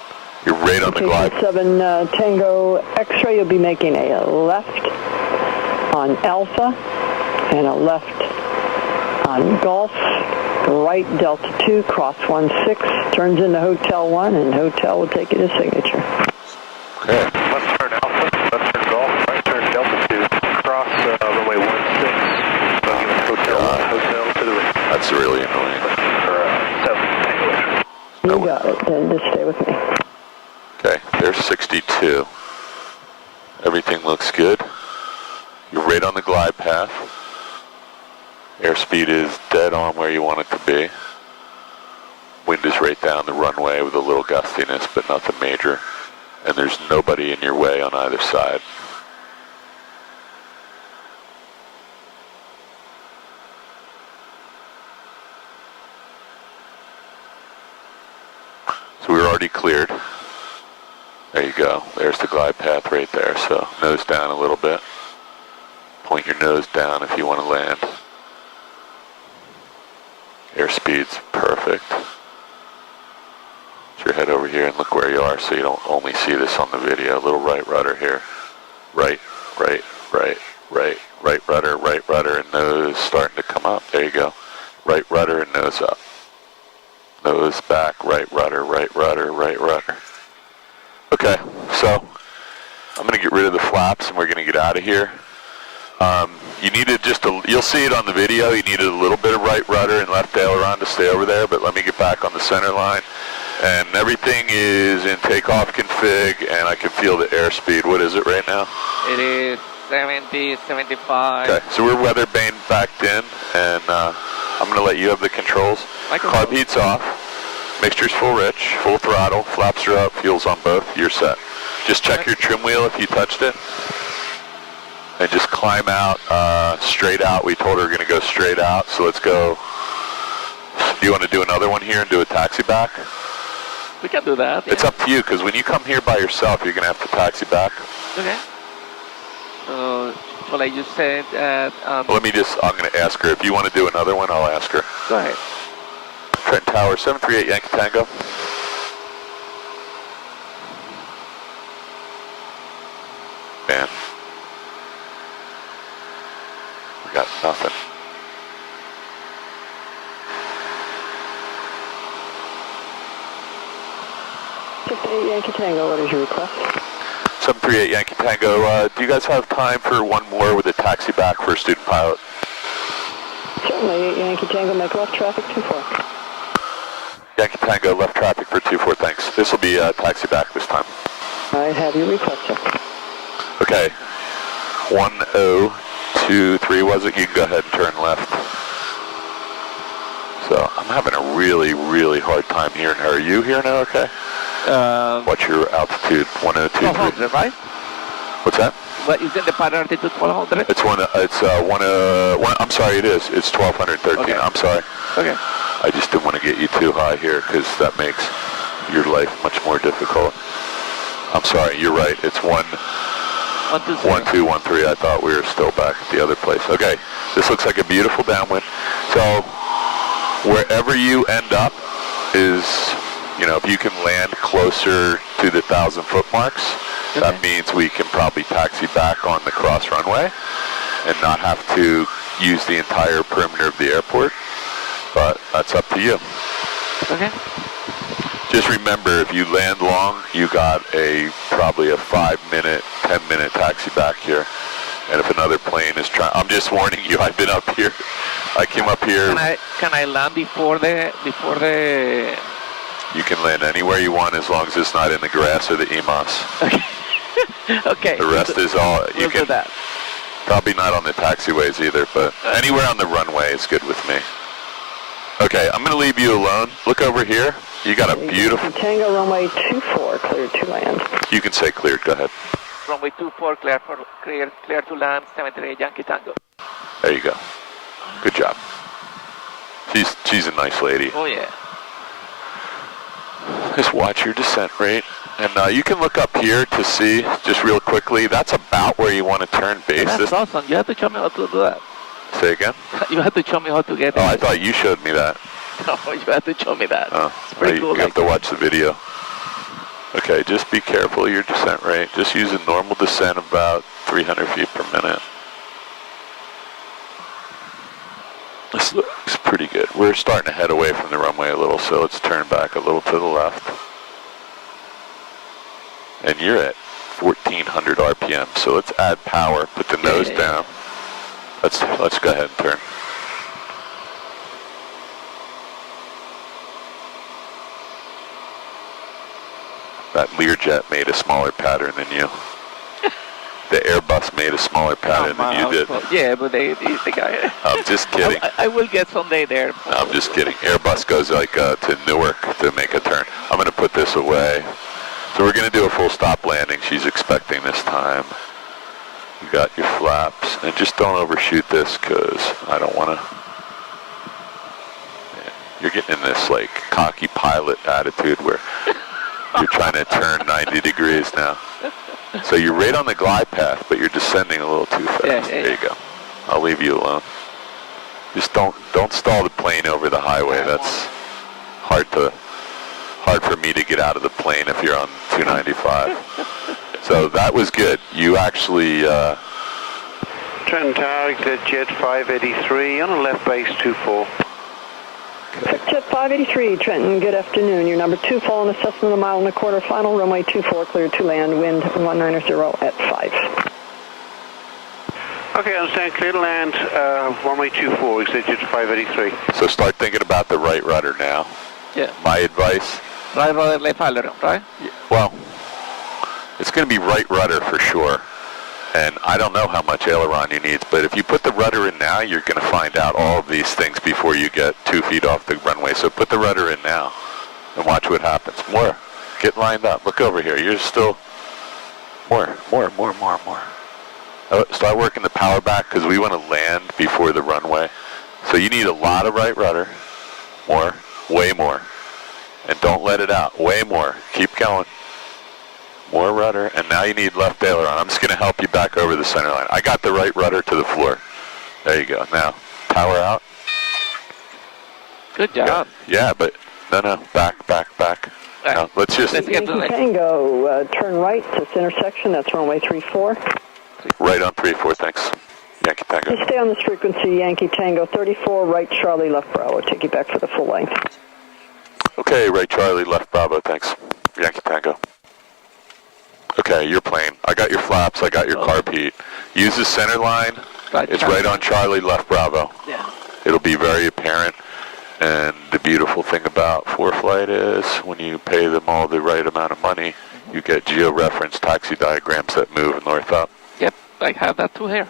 you're right on the glide. 7 Tango X-ray, you'll be making a left on Alpha and a left on Golf. Right Delta 2, cross 16, turns into Hotel 1, and Hotel will take you to signature. Okay. Left turn Alpha, left turn Golf, right turn Delta 2, cross runway 16, Hotel to the right. That's really annoying. You got it, then just stay with me. Okay, there's 62. Everything looks good. You're right on the glide path. Airspeed is dead on where you want it to be. Wind is right down the runway with a little gustiness, but nothing major. And there's nobody in your way on either side. So we're already cleared. There you go. There's the glide path right there. So nose down a little bit. Point your nose down if you want to land. Airspeed's perfect. Put your head over here and look where you are so you don't only see this on the video. A little right rudder here. Right rudder, and nose starting to come up. There you go. Right rudder and nose up. Nose back, right rudder. Okay, so I'm going to get rid of the flaps and we're going to get out of here. You needed you'll see it on the video, you needed a little bit of right rudder and left aileron to stay over there, but let me get back on the center line. And everything is in takeoff config, and I can feel the airspeed. What is it right now? It is 70, 75. Okay, so we're weather vane backed in, and I'm going to let you have the controls. Carb heat's off, mixture's full rich, full throttle, flaps are up, fuel's on both, you're set. Just check your trim wheel if you touched it, and just climb out, straight out. We told her we're going to go straight out, so let's go. Do you want to do another one here and do a taxi back? We can do that. It's up to you, because when you come here by yourself, you're going to have to taxi back. Okay. So, well, I just said that... I'm going to ask her. If you want to do another one, I'll ask her. Go ahead. Trent Tower, 738 Yankee Tango. Man. We got nothing. Yankee Tango, what is your request? 738 Yankee Tango, do you guys have time for one more with a taxi back for a student pilot? Certainly, Yankee Tango, make left traffic 24. Yankee Tango, left traffic for 24, thanks. This will be a taxi back this time. I have your request, sir. Okay, 1023 was it? You can go ahead and turn left. So, I'm having a really, really hard time hearing her. Are you hearing her okay? What's your altitude? 1023. 1200, right? What's that? What is it, the pilot altitude 1200? I'm sorry, it is. It's 1213. Okay. I'm sorry. Okay. I just didn't want to get you too high here because that makes your life much more difficult. I'm sorry, you're right. It's 1213. I thought we were still back at the other place. Okay, this looks like a beautiful downwind. So wherever you end up is, you know, if you can land closer to the 1,000-foot marks, that means we can probably taxi back on the cross runway and not have to use the entire perimeter of the airport, but that's up to you. Okay. Just remember, if you land long, you got probably a 5-minute, 10-minute taxi back here. And if another plane is trying, I'm just warning you, I've been up here. I came up here. Can I land before the? You can land anywhere you want as long as it's not in the grass or the EMOS. Okay. Okay. The rest is all, you can, do that. Probably not on the taxiways either, but anywhere on the runway is good with me. Okay, I'm going to leave you alone. Look over here. You got a beautiful... Tango runway 24, cleared to land. You can say cleared, go ahead. Runway 24, clear to land, 73 Yankee Tango. There you go. Good job. She's a nice lady. Oh yeah. Just watch your descent rate. And you can look up here to see, just real quickly, that's about where you want to turn base. That's awesome. You have to show me how to do that. Say again? You have to show me how to get it. Oh, I thought you showed me that. No, you have to show me that. Oh, it's pretty cool. You have to watch the video. Okay, just be careful of your descent rate. Just use a normal descent of about 300 feet per minute. This looks pretty good. We're starting to head away from the runway a little, so let's turn back a little to the left. And you're at 1,400 RPM, so let's add power. Put the nose down. Let's go ahead and turn. That Learjet made a smaller pattern than you. The Airbus made a smaller pattern than you did. Yeah, but the guy... I'm just kidding. I will get someday there. I'm just kidding. Airbus goes like to Newark to make a turn. I'm going to put this away. So we're going to do a full stop landing. She's expecting this time. You got your flaps. And just don't overshoot this because I don't want to... Yeah, you're getting in this like cocky pilot attitude where you're trying to turn 90 degrees now. So you're right on the glide path, but you're descending a little too fast. There you go. I'll leave you alone. Just don't stall the plane over the highway. That's hard for me to get out of the plane if you're on 295. So that was good. You actually... Trent Tower, exit jet 583 on a left base 24. Jet 583, Trenton, good afternoon. Your number 2, fall and assessment a mile and a quarter, final runway 24, clear to land, wind 190 at 5. Okay, understand, clear to land, runway 24, exit jet 583. So start thinking about the right rudder now. Yeah. My advice? Right rudder, left aileron, right? Well, it's going to be right rudder for sure. And I don't know how much aileron you need, but if you put the rudder in now, you're going to find out all of these things before you get 2 feet off the runway. So put the rudder in now and watch what happens. More. Get lined up. Look over here. You're still... More. Start working the power back because we want to land before the runway. So you need a lot of right rudder. More. Way more. And don't let it out. Way more. Keep going. More rudder, and now you need left aileron. I'm just going to help you back over the center line. I got the right rudder to the floor. There you go. Now, power out. Good job. Yeah, but no. Back. Now, let's get Yankee Tango, turn right to this intersection. That's runway 34. Right on 34, thanks. Yankee Tango. Just stay on this frequency, Yankee Tango 34, right Charlie, left Bravo. Take you back for the full length. Okay, right Charlie, left Bravo, thanks. Yankee Tango. Okay, you're plane. I got your flaps. I got your carb heat. Use the center line. It's right on Charlie, left Bravo. Yeah. It'll be very apparent. And the beautiful thing about ForeFlight is when you pay them all the right amount of money, you get geo-reference taxi diagrams that move north up. Yep, I have that too here.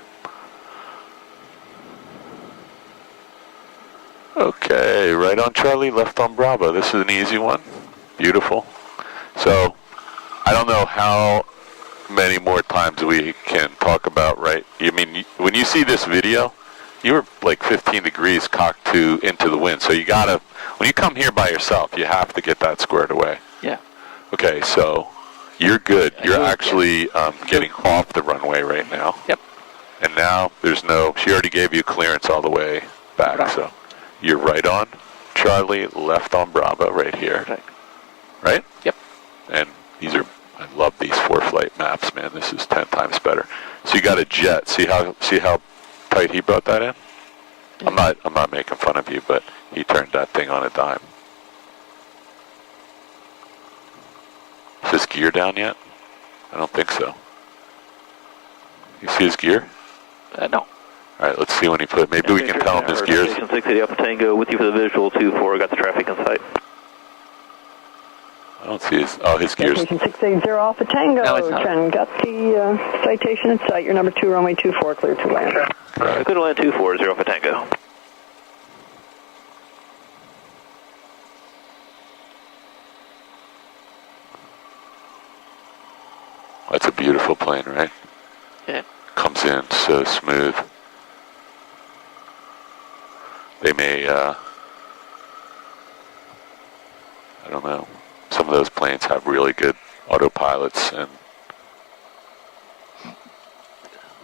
Okay, right on Charlie, left on Bravo. This is an easy one. Beautiful. So, I don't know how many more times we can talk about, right? I mean, when you see this video, you were like 15 degrees cocked into the wind. So you gotta, when you come here by yourself, you have to get that squared away. Yeah. Okay, so you're good. You're actually getting off the runway right now. Yep. And now there's no, she already gave you clearance all the way back. Right. So you're right on Charlie, left on Bravo right here. Right. Right? Yep. And these are, I love these ForeFlight maps, man. This is 10 times better. So you got a jet. See how tight he brought that in? Yeah. I'm not making fun of you, but he turned that thing on a dime. Is his gear down yet? I don't think so. You see his gear? No. All right, let's see when he put. Maybe we can tell him his gears. Station 680 Alpha Tango with you for the visual 2-4. Got the traffic in sight. I don't see his. Oh, his gears. Station 680 Alpha Tango. Trent, got the citation in sight. Your number 2, runway 24, clear to land. Right. Clear to land 240 Alpha Tango. That's a beautiful plane, right? Yeah. Comes in so smooth. They may, I don't know, some of those planes have really good autopilots, and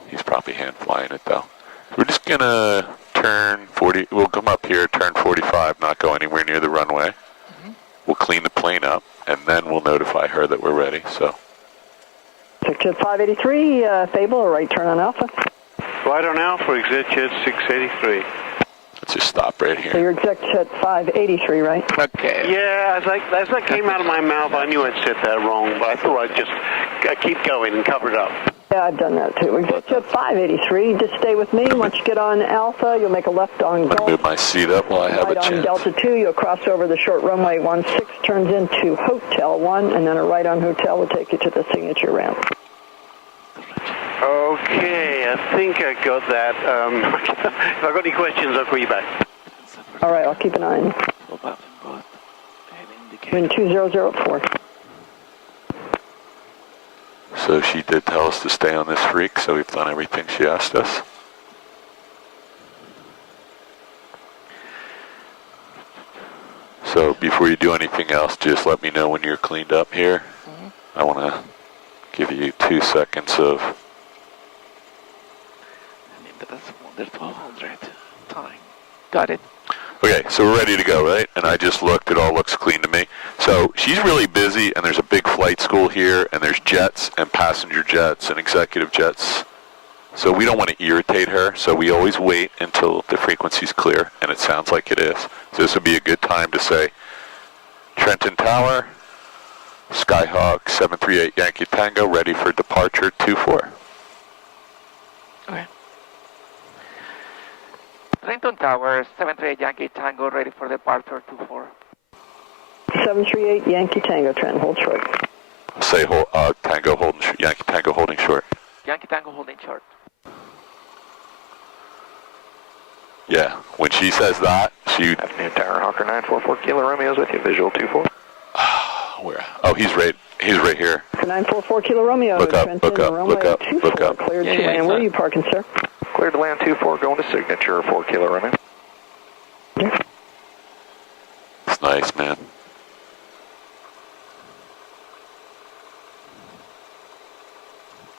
he's probably hand flying it though. We're just gonna turn 40, we'll come up here, turn 45, not go anywhere near the runway. Mm-hmm. We'll clean the plane up, and then we'll notify her that we're ready, so. Jet 583, Fable, right turn on Alpha. Right on Alpha, exit jet 683. Let's just stop right here. So you're exec jet 583, right? Okay. Yeah, as that came out of my mouth, I knew I'd said that wrong, but I thought I'd just keep going and cover it up. Yeah, I've done that too. Exec jet 583, just stay with me. Once you get on Alpha, you'll make a left on Gulf. I'm gonna move my seat up while I have right a chance. On Delta 2, you'll cross over the short runway 16, turns into Hotel 1, and then a right on Hotel will take you to the signature ramp. Okay, I think I got that. If I've got any questions, I'll call you back. All right, I'll keep an eye on you. Wind 2004. So she did tell us to stay on this freak, so we've done everything she asked us. So before you do anything else, just let me know when you're cleaned up here. Mm-hmm. I want to give you 2 seconds of... That's 1200 time. Got it. Okay, so we're ready to go, right? And I just looked, it all looks clean to me. So she's really busy, and there's a big flight school here, and there's jets and passenger jets and executive jets. So we don't want to irritate her, so we always wait until the frequency's clear, and it sounds like it is. So this would be a good time to say, Trenton Tower, Skyhawk 738 Yankee Tango, ready for departure 24. Okay. Trenton Tower, 738 Yankee Tango, ready for departure 24. 738 Yankee Tango, Trent, hold short. Say Tango holding, Yankee Tango holding short. Yankee Tango holding short. Yeah, when she says that, she... Afternoon Tower, Hawker 944 Kilo Romeo's with you, visual 24. Where? Oh, he's right here. 944 Kilo Romeo. Look up, Trenton, look up, runway look up, 24, look up. Cleared Yeah, to yeah, land. Where are you parking, sir? Cleared to land 24, going to signature 4 Kilo Romeo. It's nice, man.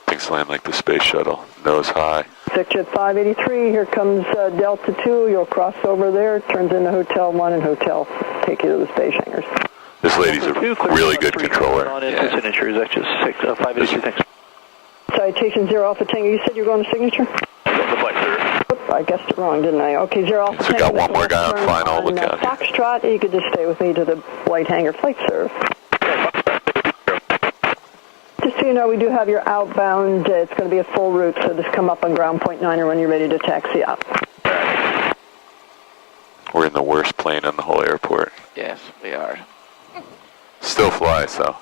Things land like the space shuttle, nose high. Sector 583, here comes Delta 2. You'll cross over there, turns into Hotel 1 and Hotel. Take you to the space hangars. This lady's a really good controller. Yeah. Signature, is that just 583, thanks. Citation 0 Alpha Tango, you said you were going to signature? The flight, sir. Oop, I guessed it wrong, didn't I? Okay, 0 Alpha So we Tango. got one more guy on final, look out here. Foxtrot, you could just stay with me to the white hangar flight serve. Just so you know, we do have your outbound. It's going to be a full route, so just come up on ground point 9 when you're ready to taxi up. We're in the worst plane in the whole airport. Yes, we are. Still fly, so.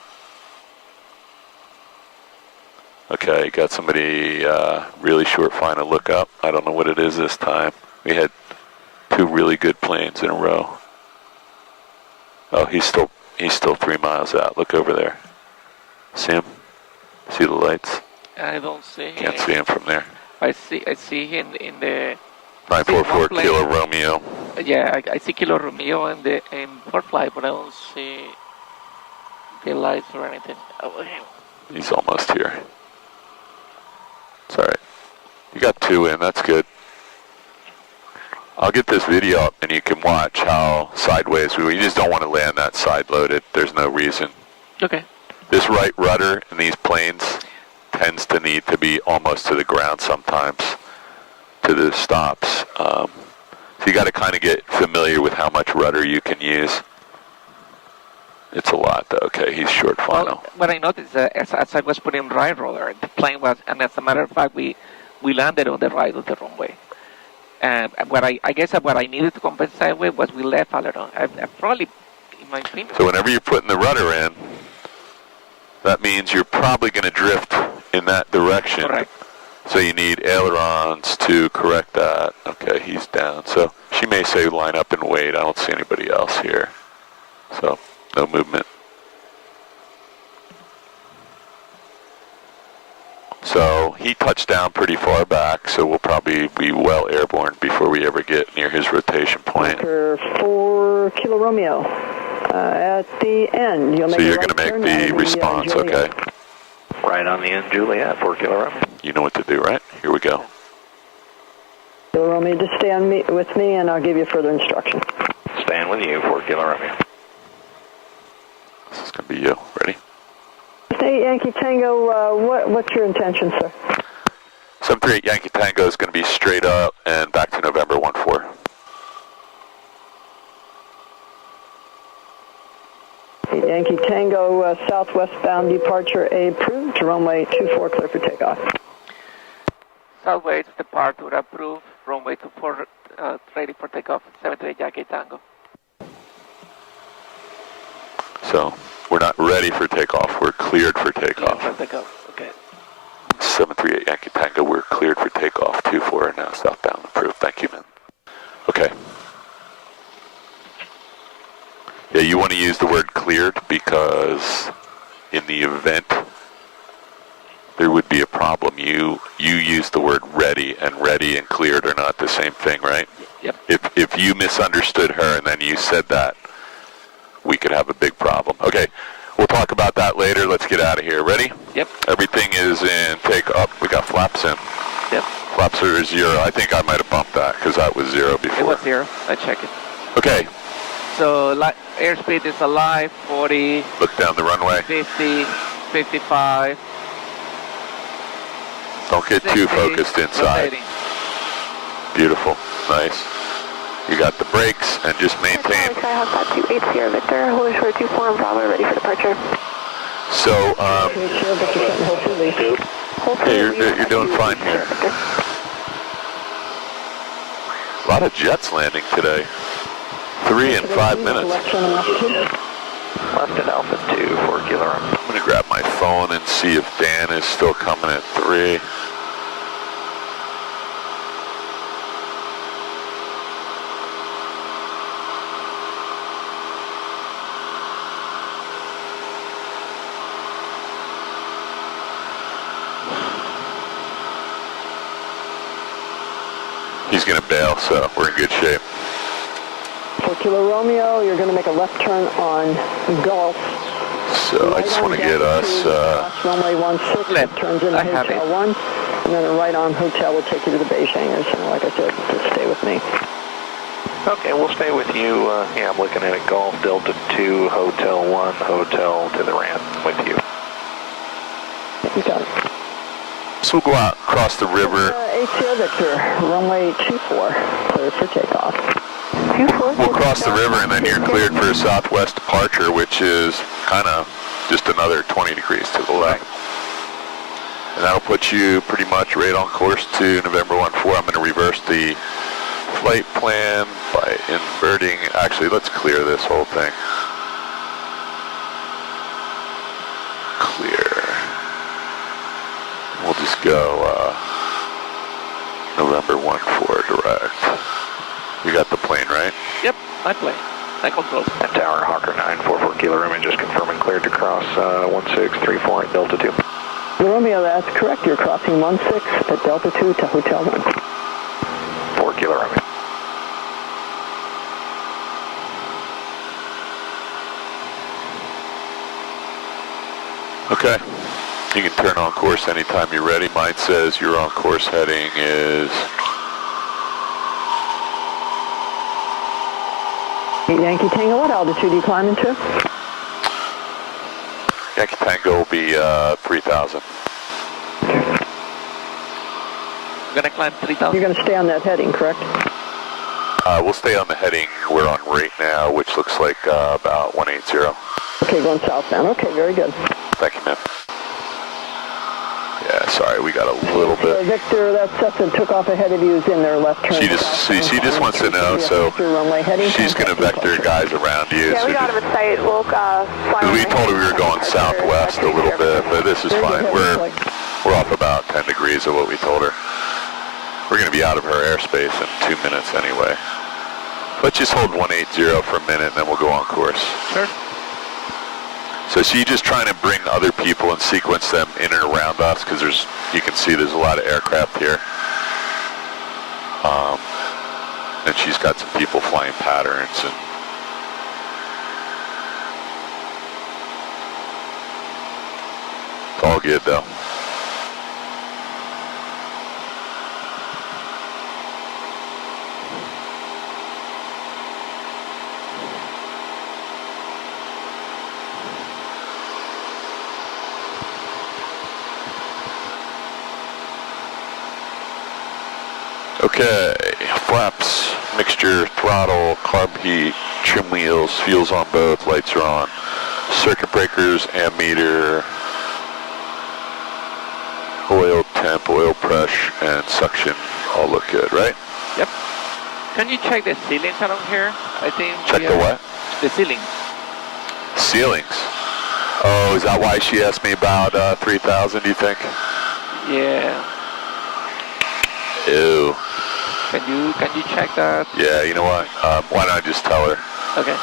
Okay, got somebody really short final look up. I don't know what it is this time. We had 2 really good planes in a row. Oh, he's still 3 miles out. Look over there. See him? See the lights? I don't see him. Can't see him from there. I see him in the... 944 Kilo Romeo. Yeah, I see Kilo Romeo in port flight, but I don't see the lights or anything. Oh, He's almost here. It's all right. You got 2 in, that's good. I'll get this video up and you can watch how sideways you just don't want to land that side loaded. There's no reason. Okay. This right rudder in these planes tends to need to be almost to the ground sometimes, to the stops. So you got to kind of get familiar with how much rudder you can use. It's a lot though. Okay, he's short final. Well, what I noticed as I was putting right rudder, the plane was, and as a matter of fact, we landed on the right of the runway. And what I guess what I needed to compensate with was we left aileron. I probably, in my opinion. So whenever you're putting the rudder in, that means you're probably going to drift in that direction. Correct. So you need ailerons to correct that. Okay, he's down. So she may say line up and wait. I don't see anybody else here. So no movement. So he touched down pretty far back, so we'll probably be well airborne before we ever get near his rotation point. Anchor 4 Kilo Romeo. At the end, you'll make so you're going to make the response, okay? Right on the end, Juliet, 4 Kilo Romeo. You know what to do, right? Here we go. Kilo Romeo, just stay on with me and I'll give you further instruction. Staying with you, 4 Kilo Romeo. This is going to be you. Ready? Hey, Yankee Tango, what's your intention, sir? 738 Yankee Tango is going to be straight up and back to November 14. Yankee Tango, southwestbound departure approved, runway 24 clear for takeoff. Southwest departure approved, runway 24 ready for takeoff, 73 Yankee Tango. So we're not ready for takeoff, we're cleared for takeoff. Cleared for takeoff, okay. 738 Yankee Tango, we're cleared for takeoff, 24 now southbound approved. Thank you, man. Okay. Yeah, you want to use the word cleared because in the event there would be a problem. You use the word ready and cleared are not the same thing, right? Yep. If you misunderstood her and then you said that, we could have a big problem. Okay, we'll talk about that later. Let's get out of here. Ready? Yep. Everything is in take up. We got flaps in. Yep. Flaps are 0. I think I might have bumped that because that was 0 before. It was 0. I check it. Okay. So airspeed is alive, 40. Look down the runway. 50, 55. Don't get 60, too focused inside. rotating. Beautiful. Nice. You got the brakes and just maintain. Skyhawk 280 Victor, holding short 24 and Bravo, ready for departure. So, yeah, you're doing fine here. A lot of jets landing today. 3 in 5 minutes. left at Alpha 2 for Kilo Romeo. I'm going to grab my phone and see if Dan is still coming at 3. He's going to bail, so we're in good shape. For Kilo Romeo, you're going to make a left turn on Gulf. So I just want to get us... runway 16, Left. turns into I have Hotel it. 1, and then a right-on Hotel will take you to the base hangars. And like I said, just stay with me. Okay, we'll stay with you. Yeah, I'm looking at it. Golf Delta 2, Hotel 1, Hotel to the ramp with you. You got it. So we'll go out across the river. ATO Victor, runway 24, clear for takeoff. 24. We'll cross the river and then you're cleared for a southwest departure, which is kind of just another 20 degrees to the left. And that'll put you pretty much right on course to November 14. I'm going to reverse the flight plan by inverting. Actually, let's clear this whole thing. Clear. We'll just go November 14 direct. You got the plane, right? Yep, my plane. I control. And Tower Hawker 944 Kilo Romeo, just confirming cleared to cross 1634 at Delta 2. Romeo, that's correct. You're crossing 16 at Delta 2 to Hotel 1. 4 Kilo Romeo. Okay. You can turn on course anytime you're ready. Mine says your on course heading is... Yankee Tango, what altitude are you climbing to? Yankee Tango will be 3,000. I'm going to climb 3,000. You're going to stay on that heading, correct? We'll stay on the heading we're on right now, which looks like about 180. Okay, going southbound. Okay, very good. Thank you, ma'am. Yeah, sorry, we got a little bit. Victor, that stuff that took off ahead of you is in their left turn. She just wants to know, so she's going to vector guys around you. Yeah, we got him at sight. We'll fly. We told her we were going southwest a little bit, but this is fine. We're off about 10 degrees of what we told her. We're going to be out of her airspace in 2 minutes anyway. Let's just hold 180 for a minute, and then we'll go on course. Sure. So she's just trying to bring other people and sequence them in and around us, because you can see there's a lot of aircraft here. And she's got some people flying patterns. And it's all good though. Okay, flaps, mixture, throttle, carb heat, trim wheels, fuels on both, lights are on, circuit breakers, ammeter, oil temp, oil pressure, and suction all look good, right? Yep. Can you check the ceilings around here? I think. Check the what? The ceilings. Ceilings. Oh, is that why she asked me about 3,000, do you think? Yeah. Ew. Can you check that? Yeah, you know what? Why not just tell her? Okay.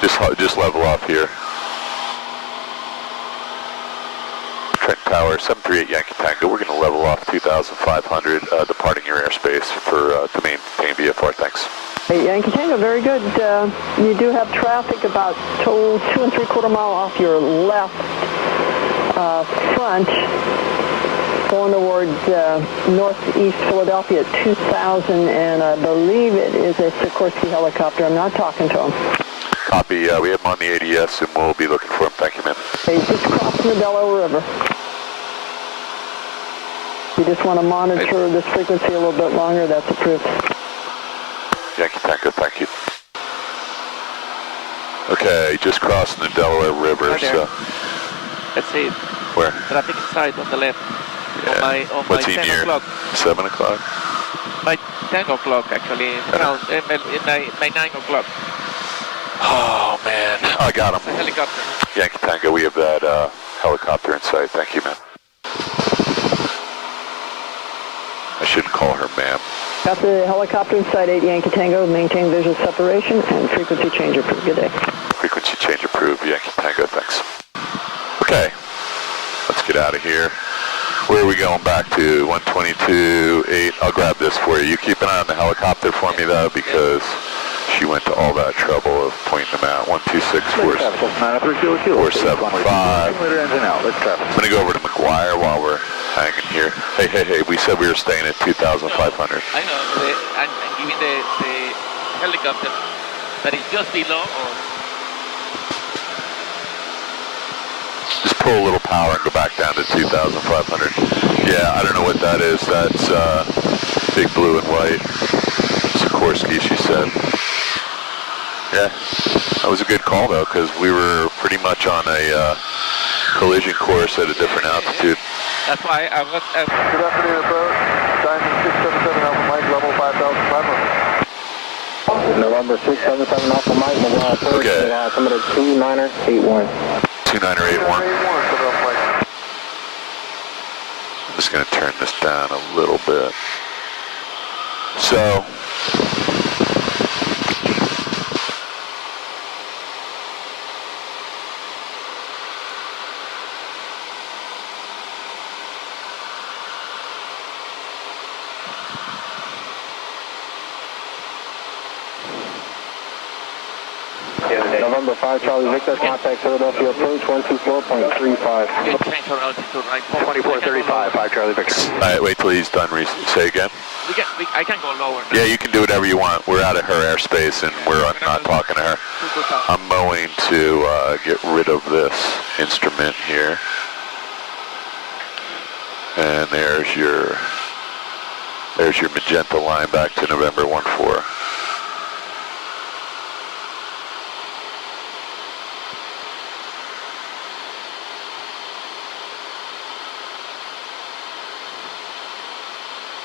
Just level off here. Trent Tower, 738 Yankee Tango. We're going to level off 2,500, departing your airspace for to maintain VFR. Thanks. Hey, Yankee Tango, very good. You do have traffic about 2 3/4 mile off your left front, going towards northeast Philadelphia at 2,000, and I believe it is a Sikorsky helicopter. I'm not talking to him. Copy. We have him on the ADS, and we'll be looking for him. Thank you, ma'am. Hey, just crossing the Delaware River. You just want to monitor this frequency a little bit longer, that's approved. Yankee Tango, thank you. Okay, just crossing the Delaware River, Right there. so... Let's see. Where? Traffic side on the left. Yeah. On What's my he 10 near? o'clock. 7 o'clock? My 10 o'clock actually. Around my 9 o'clock. Oh, man. Oh, I got him. It's a helicopter. Yankee Tango, we have that helicopter in sight. Thank you, man. I shouldn't call her ma'am. Got the helicopter in sight, 8 Yankee Tango. Maintain visual separation and frequency change approved. Good day. Frequency change approved, Yankee Tango, thanks. Okay, let's get out of here. Where are we going back to? 122.8. I'll grab this for you. You keep an eye on the helicopter for me, though, because she went to all that trouble of pointing them out. 126-475. I'm going to go over to McGuire while we're hanging here. Hey, we said we were staying at 2,500. I know, I'm giving the helicopter that is just below or... Just pull a little power and go back down to 2,500. Yeah, I don't know what that is. That's big blue and white. Sikorsky, she said. Yeah, that was a good call, though, because we were pretty much on a collision course at a different altitude. That's why I was... Good afternoon, approach. Diamond 677 Alpha Mike, level 5,500. November 677 Alpha Mike, Mobile approach. Okay. Altimeter 2981. 2981. I'm just going to turn this down a little bit. So, November 5 Charlie Victor, contact Philadelphia approach 124.35. 124.35, 5 Charlie Victor. all right, wait till he's done. Say again. I can go lower. Yeah, you can do whatever you want. We're out of her airspace, and I'm not talking to her. I'm going to get rid of this instrument here. And there's your magenta line back to November 14.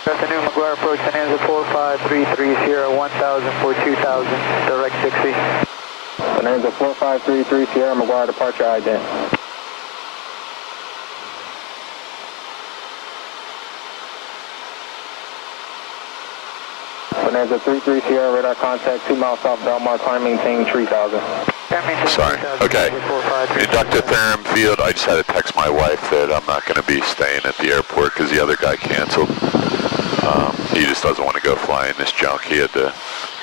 Good afternoon, McGuire approach, Bonanza 45330, 1000 for 2000, direct 60. Bonanza 4533 Sierra, McGuire departure ident. Bonanza 33 Sierra, radar contact 2 miles south Belmar, climb maintain 3000. Sorry. Okay. Inductotherm field. I just had to text my wife that I'm not going to be staying at the airport because the other guy canceled. He just doesn't want to go flying this junk. He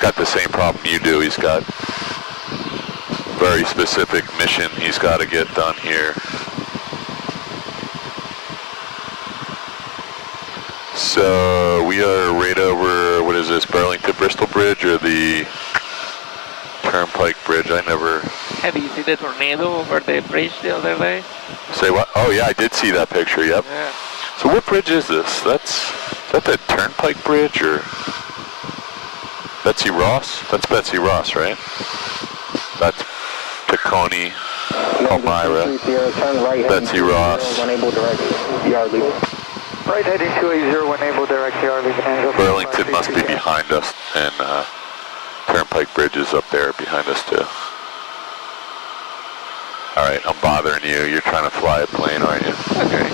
got the same problem you do. He's got very specific mission he's got to get done here. So we are right over, what is this, Burlington-Bristol Bridge or the Turnpike Bridge? I never... Have you seen the tornado over the bridge the other day? Say what? Oh yeah, I did see that picture, yep. Yeah. So what bridge is this? Is that the Turnpike Bridge or Betsy Ross? That's Betsy Ross, right? That's Tacony, Palmyra, Betsy Ross. Right heading 280, enable direct yard. Burlington must be behind us, and Turnpike Bridge is up there behind us too. All right, I'm bothering you. You're trying to fly a plane, aren't you? Okay.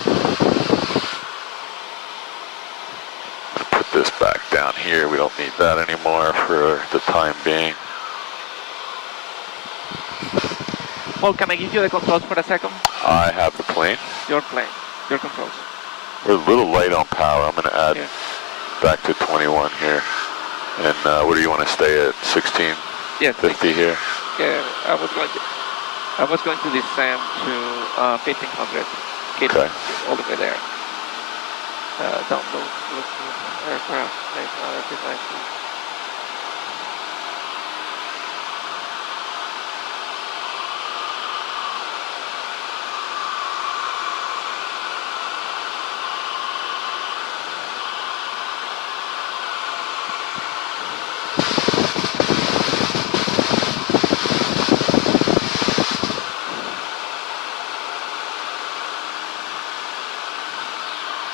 Put this back down here. We don't need that anymore for the time being. Well, can I give you the controls for a second? I have the plane. Your plane, your controls. We're a little light on power. I'm going to add back to 21 here. And what do you want to stay at? 16? Yes. 50 here? Yeah, I was going to descend to 1500. Keep all the way there. Don't look aircraft. Make another 290.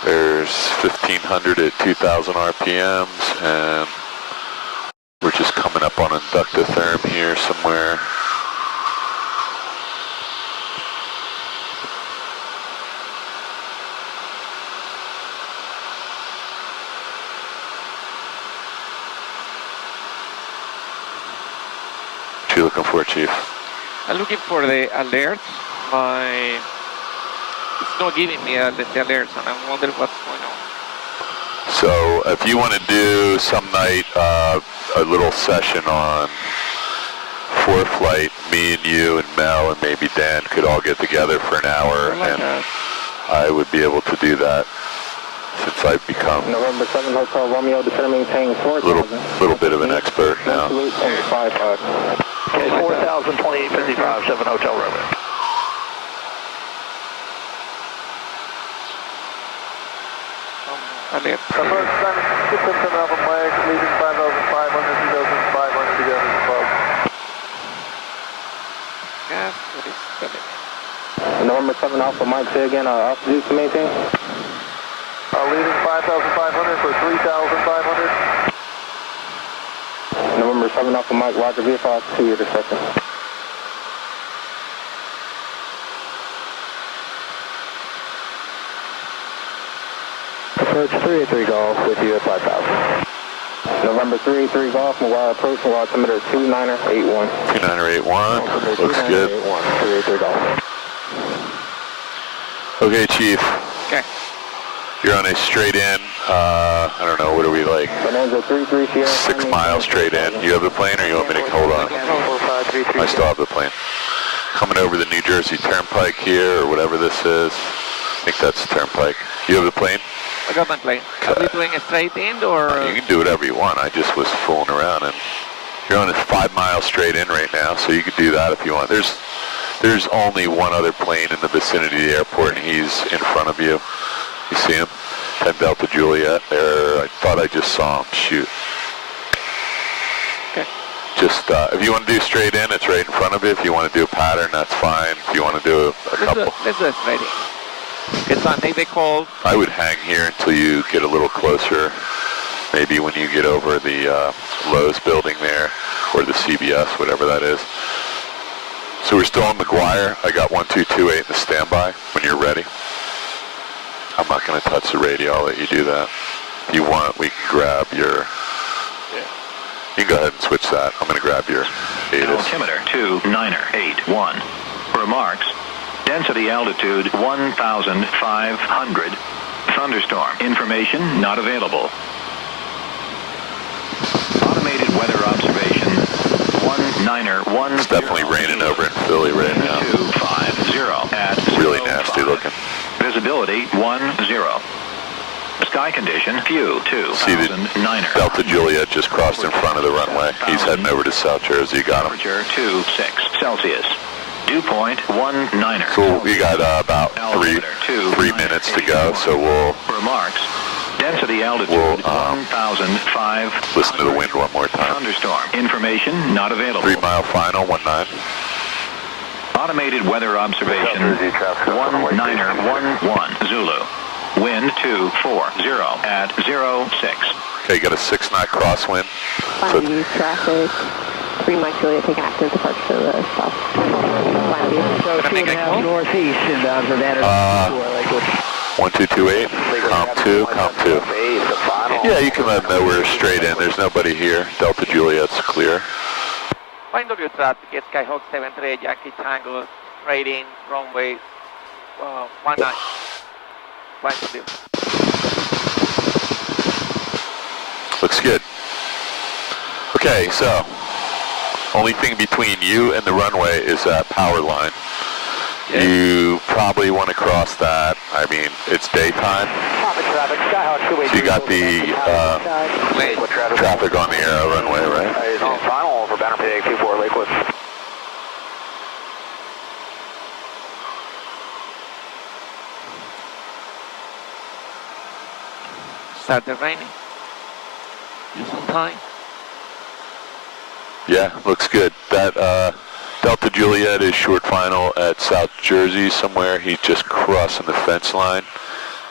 There's 1500 at 2000 RPMs and We're just coming up on inductotherm here somewhere. What are you looking for, Chief? I'm looking for the alerts. It's not giving me the alerts, and I'm wondering what's going on. So if you want to do some night a little session on ForeFlight, me and you and Mel and maybe Dan could all get together for an hour, and I would be able to do that since I've become November 7 Hotel Romeo, descend maintain 4,000. little bit of an expert now. 2855. Okay, 4,000, 2855, 7 Hotel Romeo. Alert. Approach 6 Alpha Mike, leaving 5,500, 2,500 together above. Gas, what is happening? November 7 Alpha Mike, say again, altitude to maintain? Leaving 5,500 for 3,500. November 7 Alpha Mike, roger, vehicle altitude a second. Approach 383 Golf with you at 5,000. November 383 Golf, McGuire approach, altimeter 2981. 2981, looks good. 383 Golf. Okay, Chief. Okay. You're on a straight in, I don't know, what are we like? Bonanza 33 Sierra. 6 miles straight in. You have the plane or you want me to hold on? I still have the plane. Coming over the New Jersey Turnpike here, or whatever this is. I think that's the Turnpike. You have the plane? I got my plane. Are we doing a straight in or? You can do whatever you want. I just was fooling around, and you're on a 5 miles straight in right now, so you could do that if you want. There's only one other plane in the vicinity of the airport, and he's in front of you. You see him? 10 Delta Juliet there. I thought I just saw him. Shoot. Okay. Just, if you want to do straight in, it's right in front of you. If you want to do a pattern, that's fine. If you want to do a couple. Let's do a straight in. It's on take the call. I would hang here until you get a little closer. Maybe when you get over the Lowe's building there, or the CBS, whatever that is. So we're still on McGuire. I got 1228 in the standby when you're ready. I'm not going to touch the radio. I'll let you do that. If you want, we can grab your... Yeah. You can go ahead and switch that. I'm going to grab your ATIS. Altimeter 2981. Remarks. Density altitude 1,500. Thunderstorm. Information not available. Automated weather observation 1910. It's definitely raining over in Philly right now. 250 at really nasty looking. Visibility 10. Sky condition few 2. See the Delta Juliet just crossed in front of the runway. He's heading over to South Jersey. You got him. Temperature 26 Celsius. Dew point 19. So we got about three minutes to go. So we'll remarks. Density altitude 1,500. Listen to the wind one more time. Thunderstorm. Information not available. 3 mile final 19. Automated weather observation 1911 Zulu. Wind 240 at 06. Okay, you got a 6 knot crosswind. Final view traffic. 3 Mike Juliet taking active departure to the south. Final view. So 2.5 northeast inbound for that. 1228. Comp 2. Comp 2. Yeah, you can let them know we're straight in. There's nobody here. Delta Juliet's clear. Final view traffic, Skyhawk 73, Yankee Tango, straight in, runway 19. Final view. Looks good. Okay, so only thing between you and the runway is that power line. Yeah. You probably want to cross that. I mean, it's daytime. So you got the traffic on the aero runway, right? Final for Banner Pig 24 Lakewood. Started raining. Use some time. Yeah, looks good. That Delta Juliet is short final at South Jersey somewhere. He's just crossing the fence line.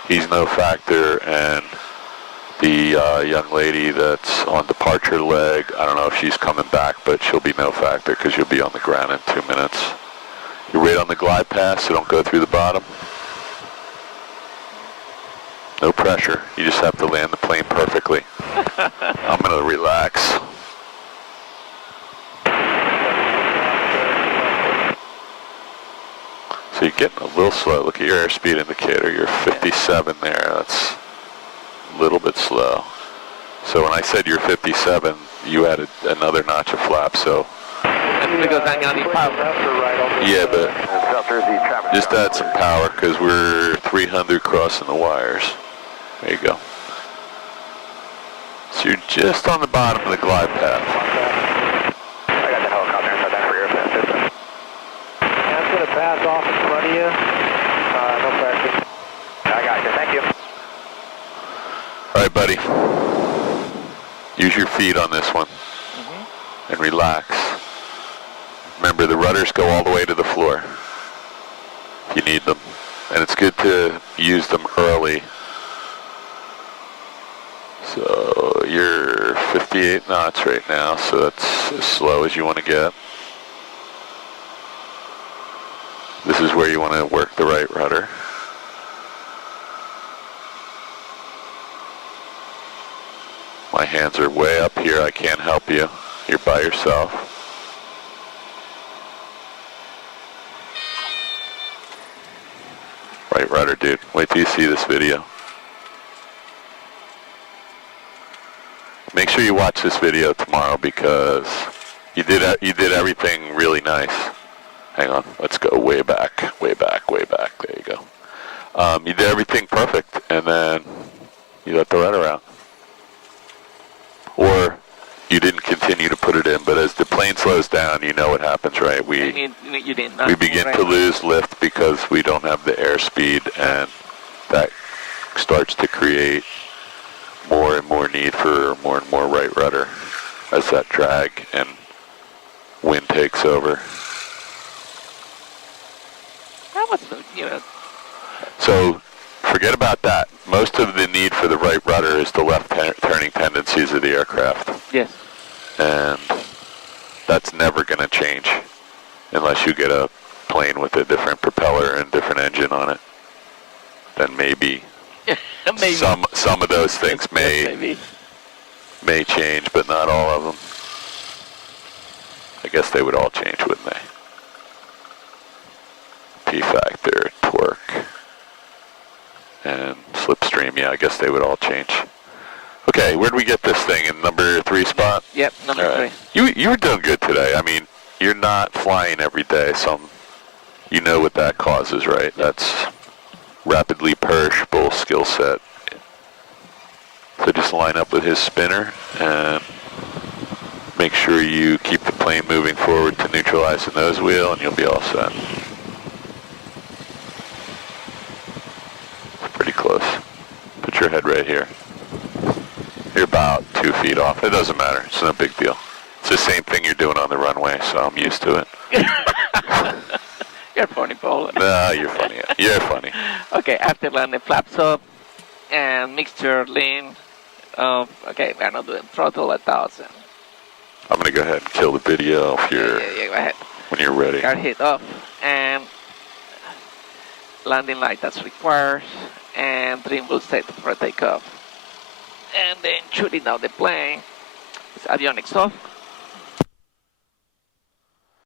He's no factor, and The young lady that's on departure leg, I don't know if she's coming back, but she'll be no factor because you'll be on the ground in 2 minutes. You're right on the glide path, so don't go through the bottom. No pressure. You just have to land the plane perfectly. I'm going to relax. So you're getting a little slow. Look at your airspeed indicator. You're 57 there. That's a little bit slow. So when I said you're 57, you added another notch of flap, so... Yeah, but just add some power because we're 300 crossing the wires. There you go. So you're just on the bottom of the glide path. I got the helicopter inside that for your system. I'm going to pass off in front of you. No pressure. I got you. Thank you. All right, buddy. Use your feet on this one and relax. Remember, the rudders go all the way to the floor if you need them. And it's good to use them early. So you're 58 knots right now, so that's as slow as you want to get. This is where you want to work the right rudder. My hands are way up here, I can't help you. You're by yourself. Right rudder, dude. Wait till you see this video. Make sure you watch this video tomorrow because you did everything really nice. Hang on, let's go way back, way back, way back. There you go. You did everything perfect, and then you let the rudder out. Or you didn't continue to put it in, but as the plane slows down, you know what happens, right? We begin to lose lift because we don't have the airspeed, and that starts to create more and more need for more and more right rudder as that drag and wind takes over. That was, So forget about that. Most of the need for the right rudder is the left turning tendencies of the aircraft. Yes. And that's never going to change unless you get a plane with a different propeller and different engine on it. Then maybe. Maybe. Some of those things may change, but not all of them. I guess they would all change, wouldn't they? P-factor, torque, and slipstream. Yeah, I guess they would all change. Okay, where do we get this thing? In number 3 spot? Yep, number 3. You were doing good today. I mean, you're not flying every day, so you know what that causes, right? That's rapidly perishable skill set. So just line up with his spinner and make sure you keep the plane moving forward to neutralize the nose wheel, and you'll be all set. Pretty close. Put your head right here. You're about 2 feet off. It doesn't matter. It's no big deal. It's the same thing you're doing on the runway, so I'm used to it. You're funny, Paul. No, you're funny. You're funny. Okay, after landing, flaps up and mixture lean. Okay, we're not doing throttle 1,000. I'm going to go ahead and kill the video if you're, go ahead. When you're ready. Car hit off and landing light that's required, and trim will set for takeoff. And then shooting down the plane. It's avionics off.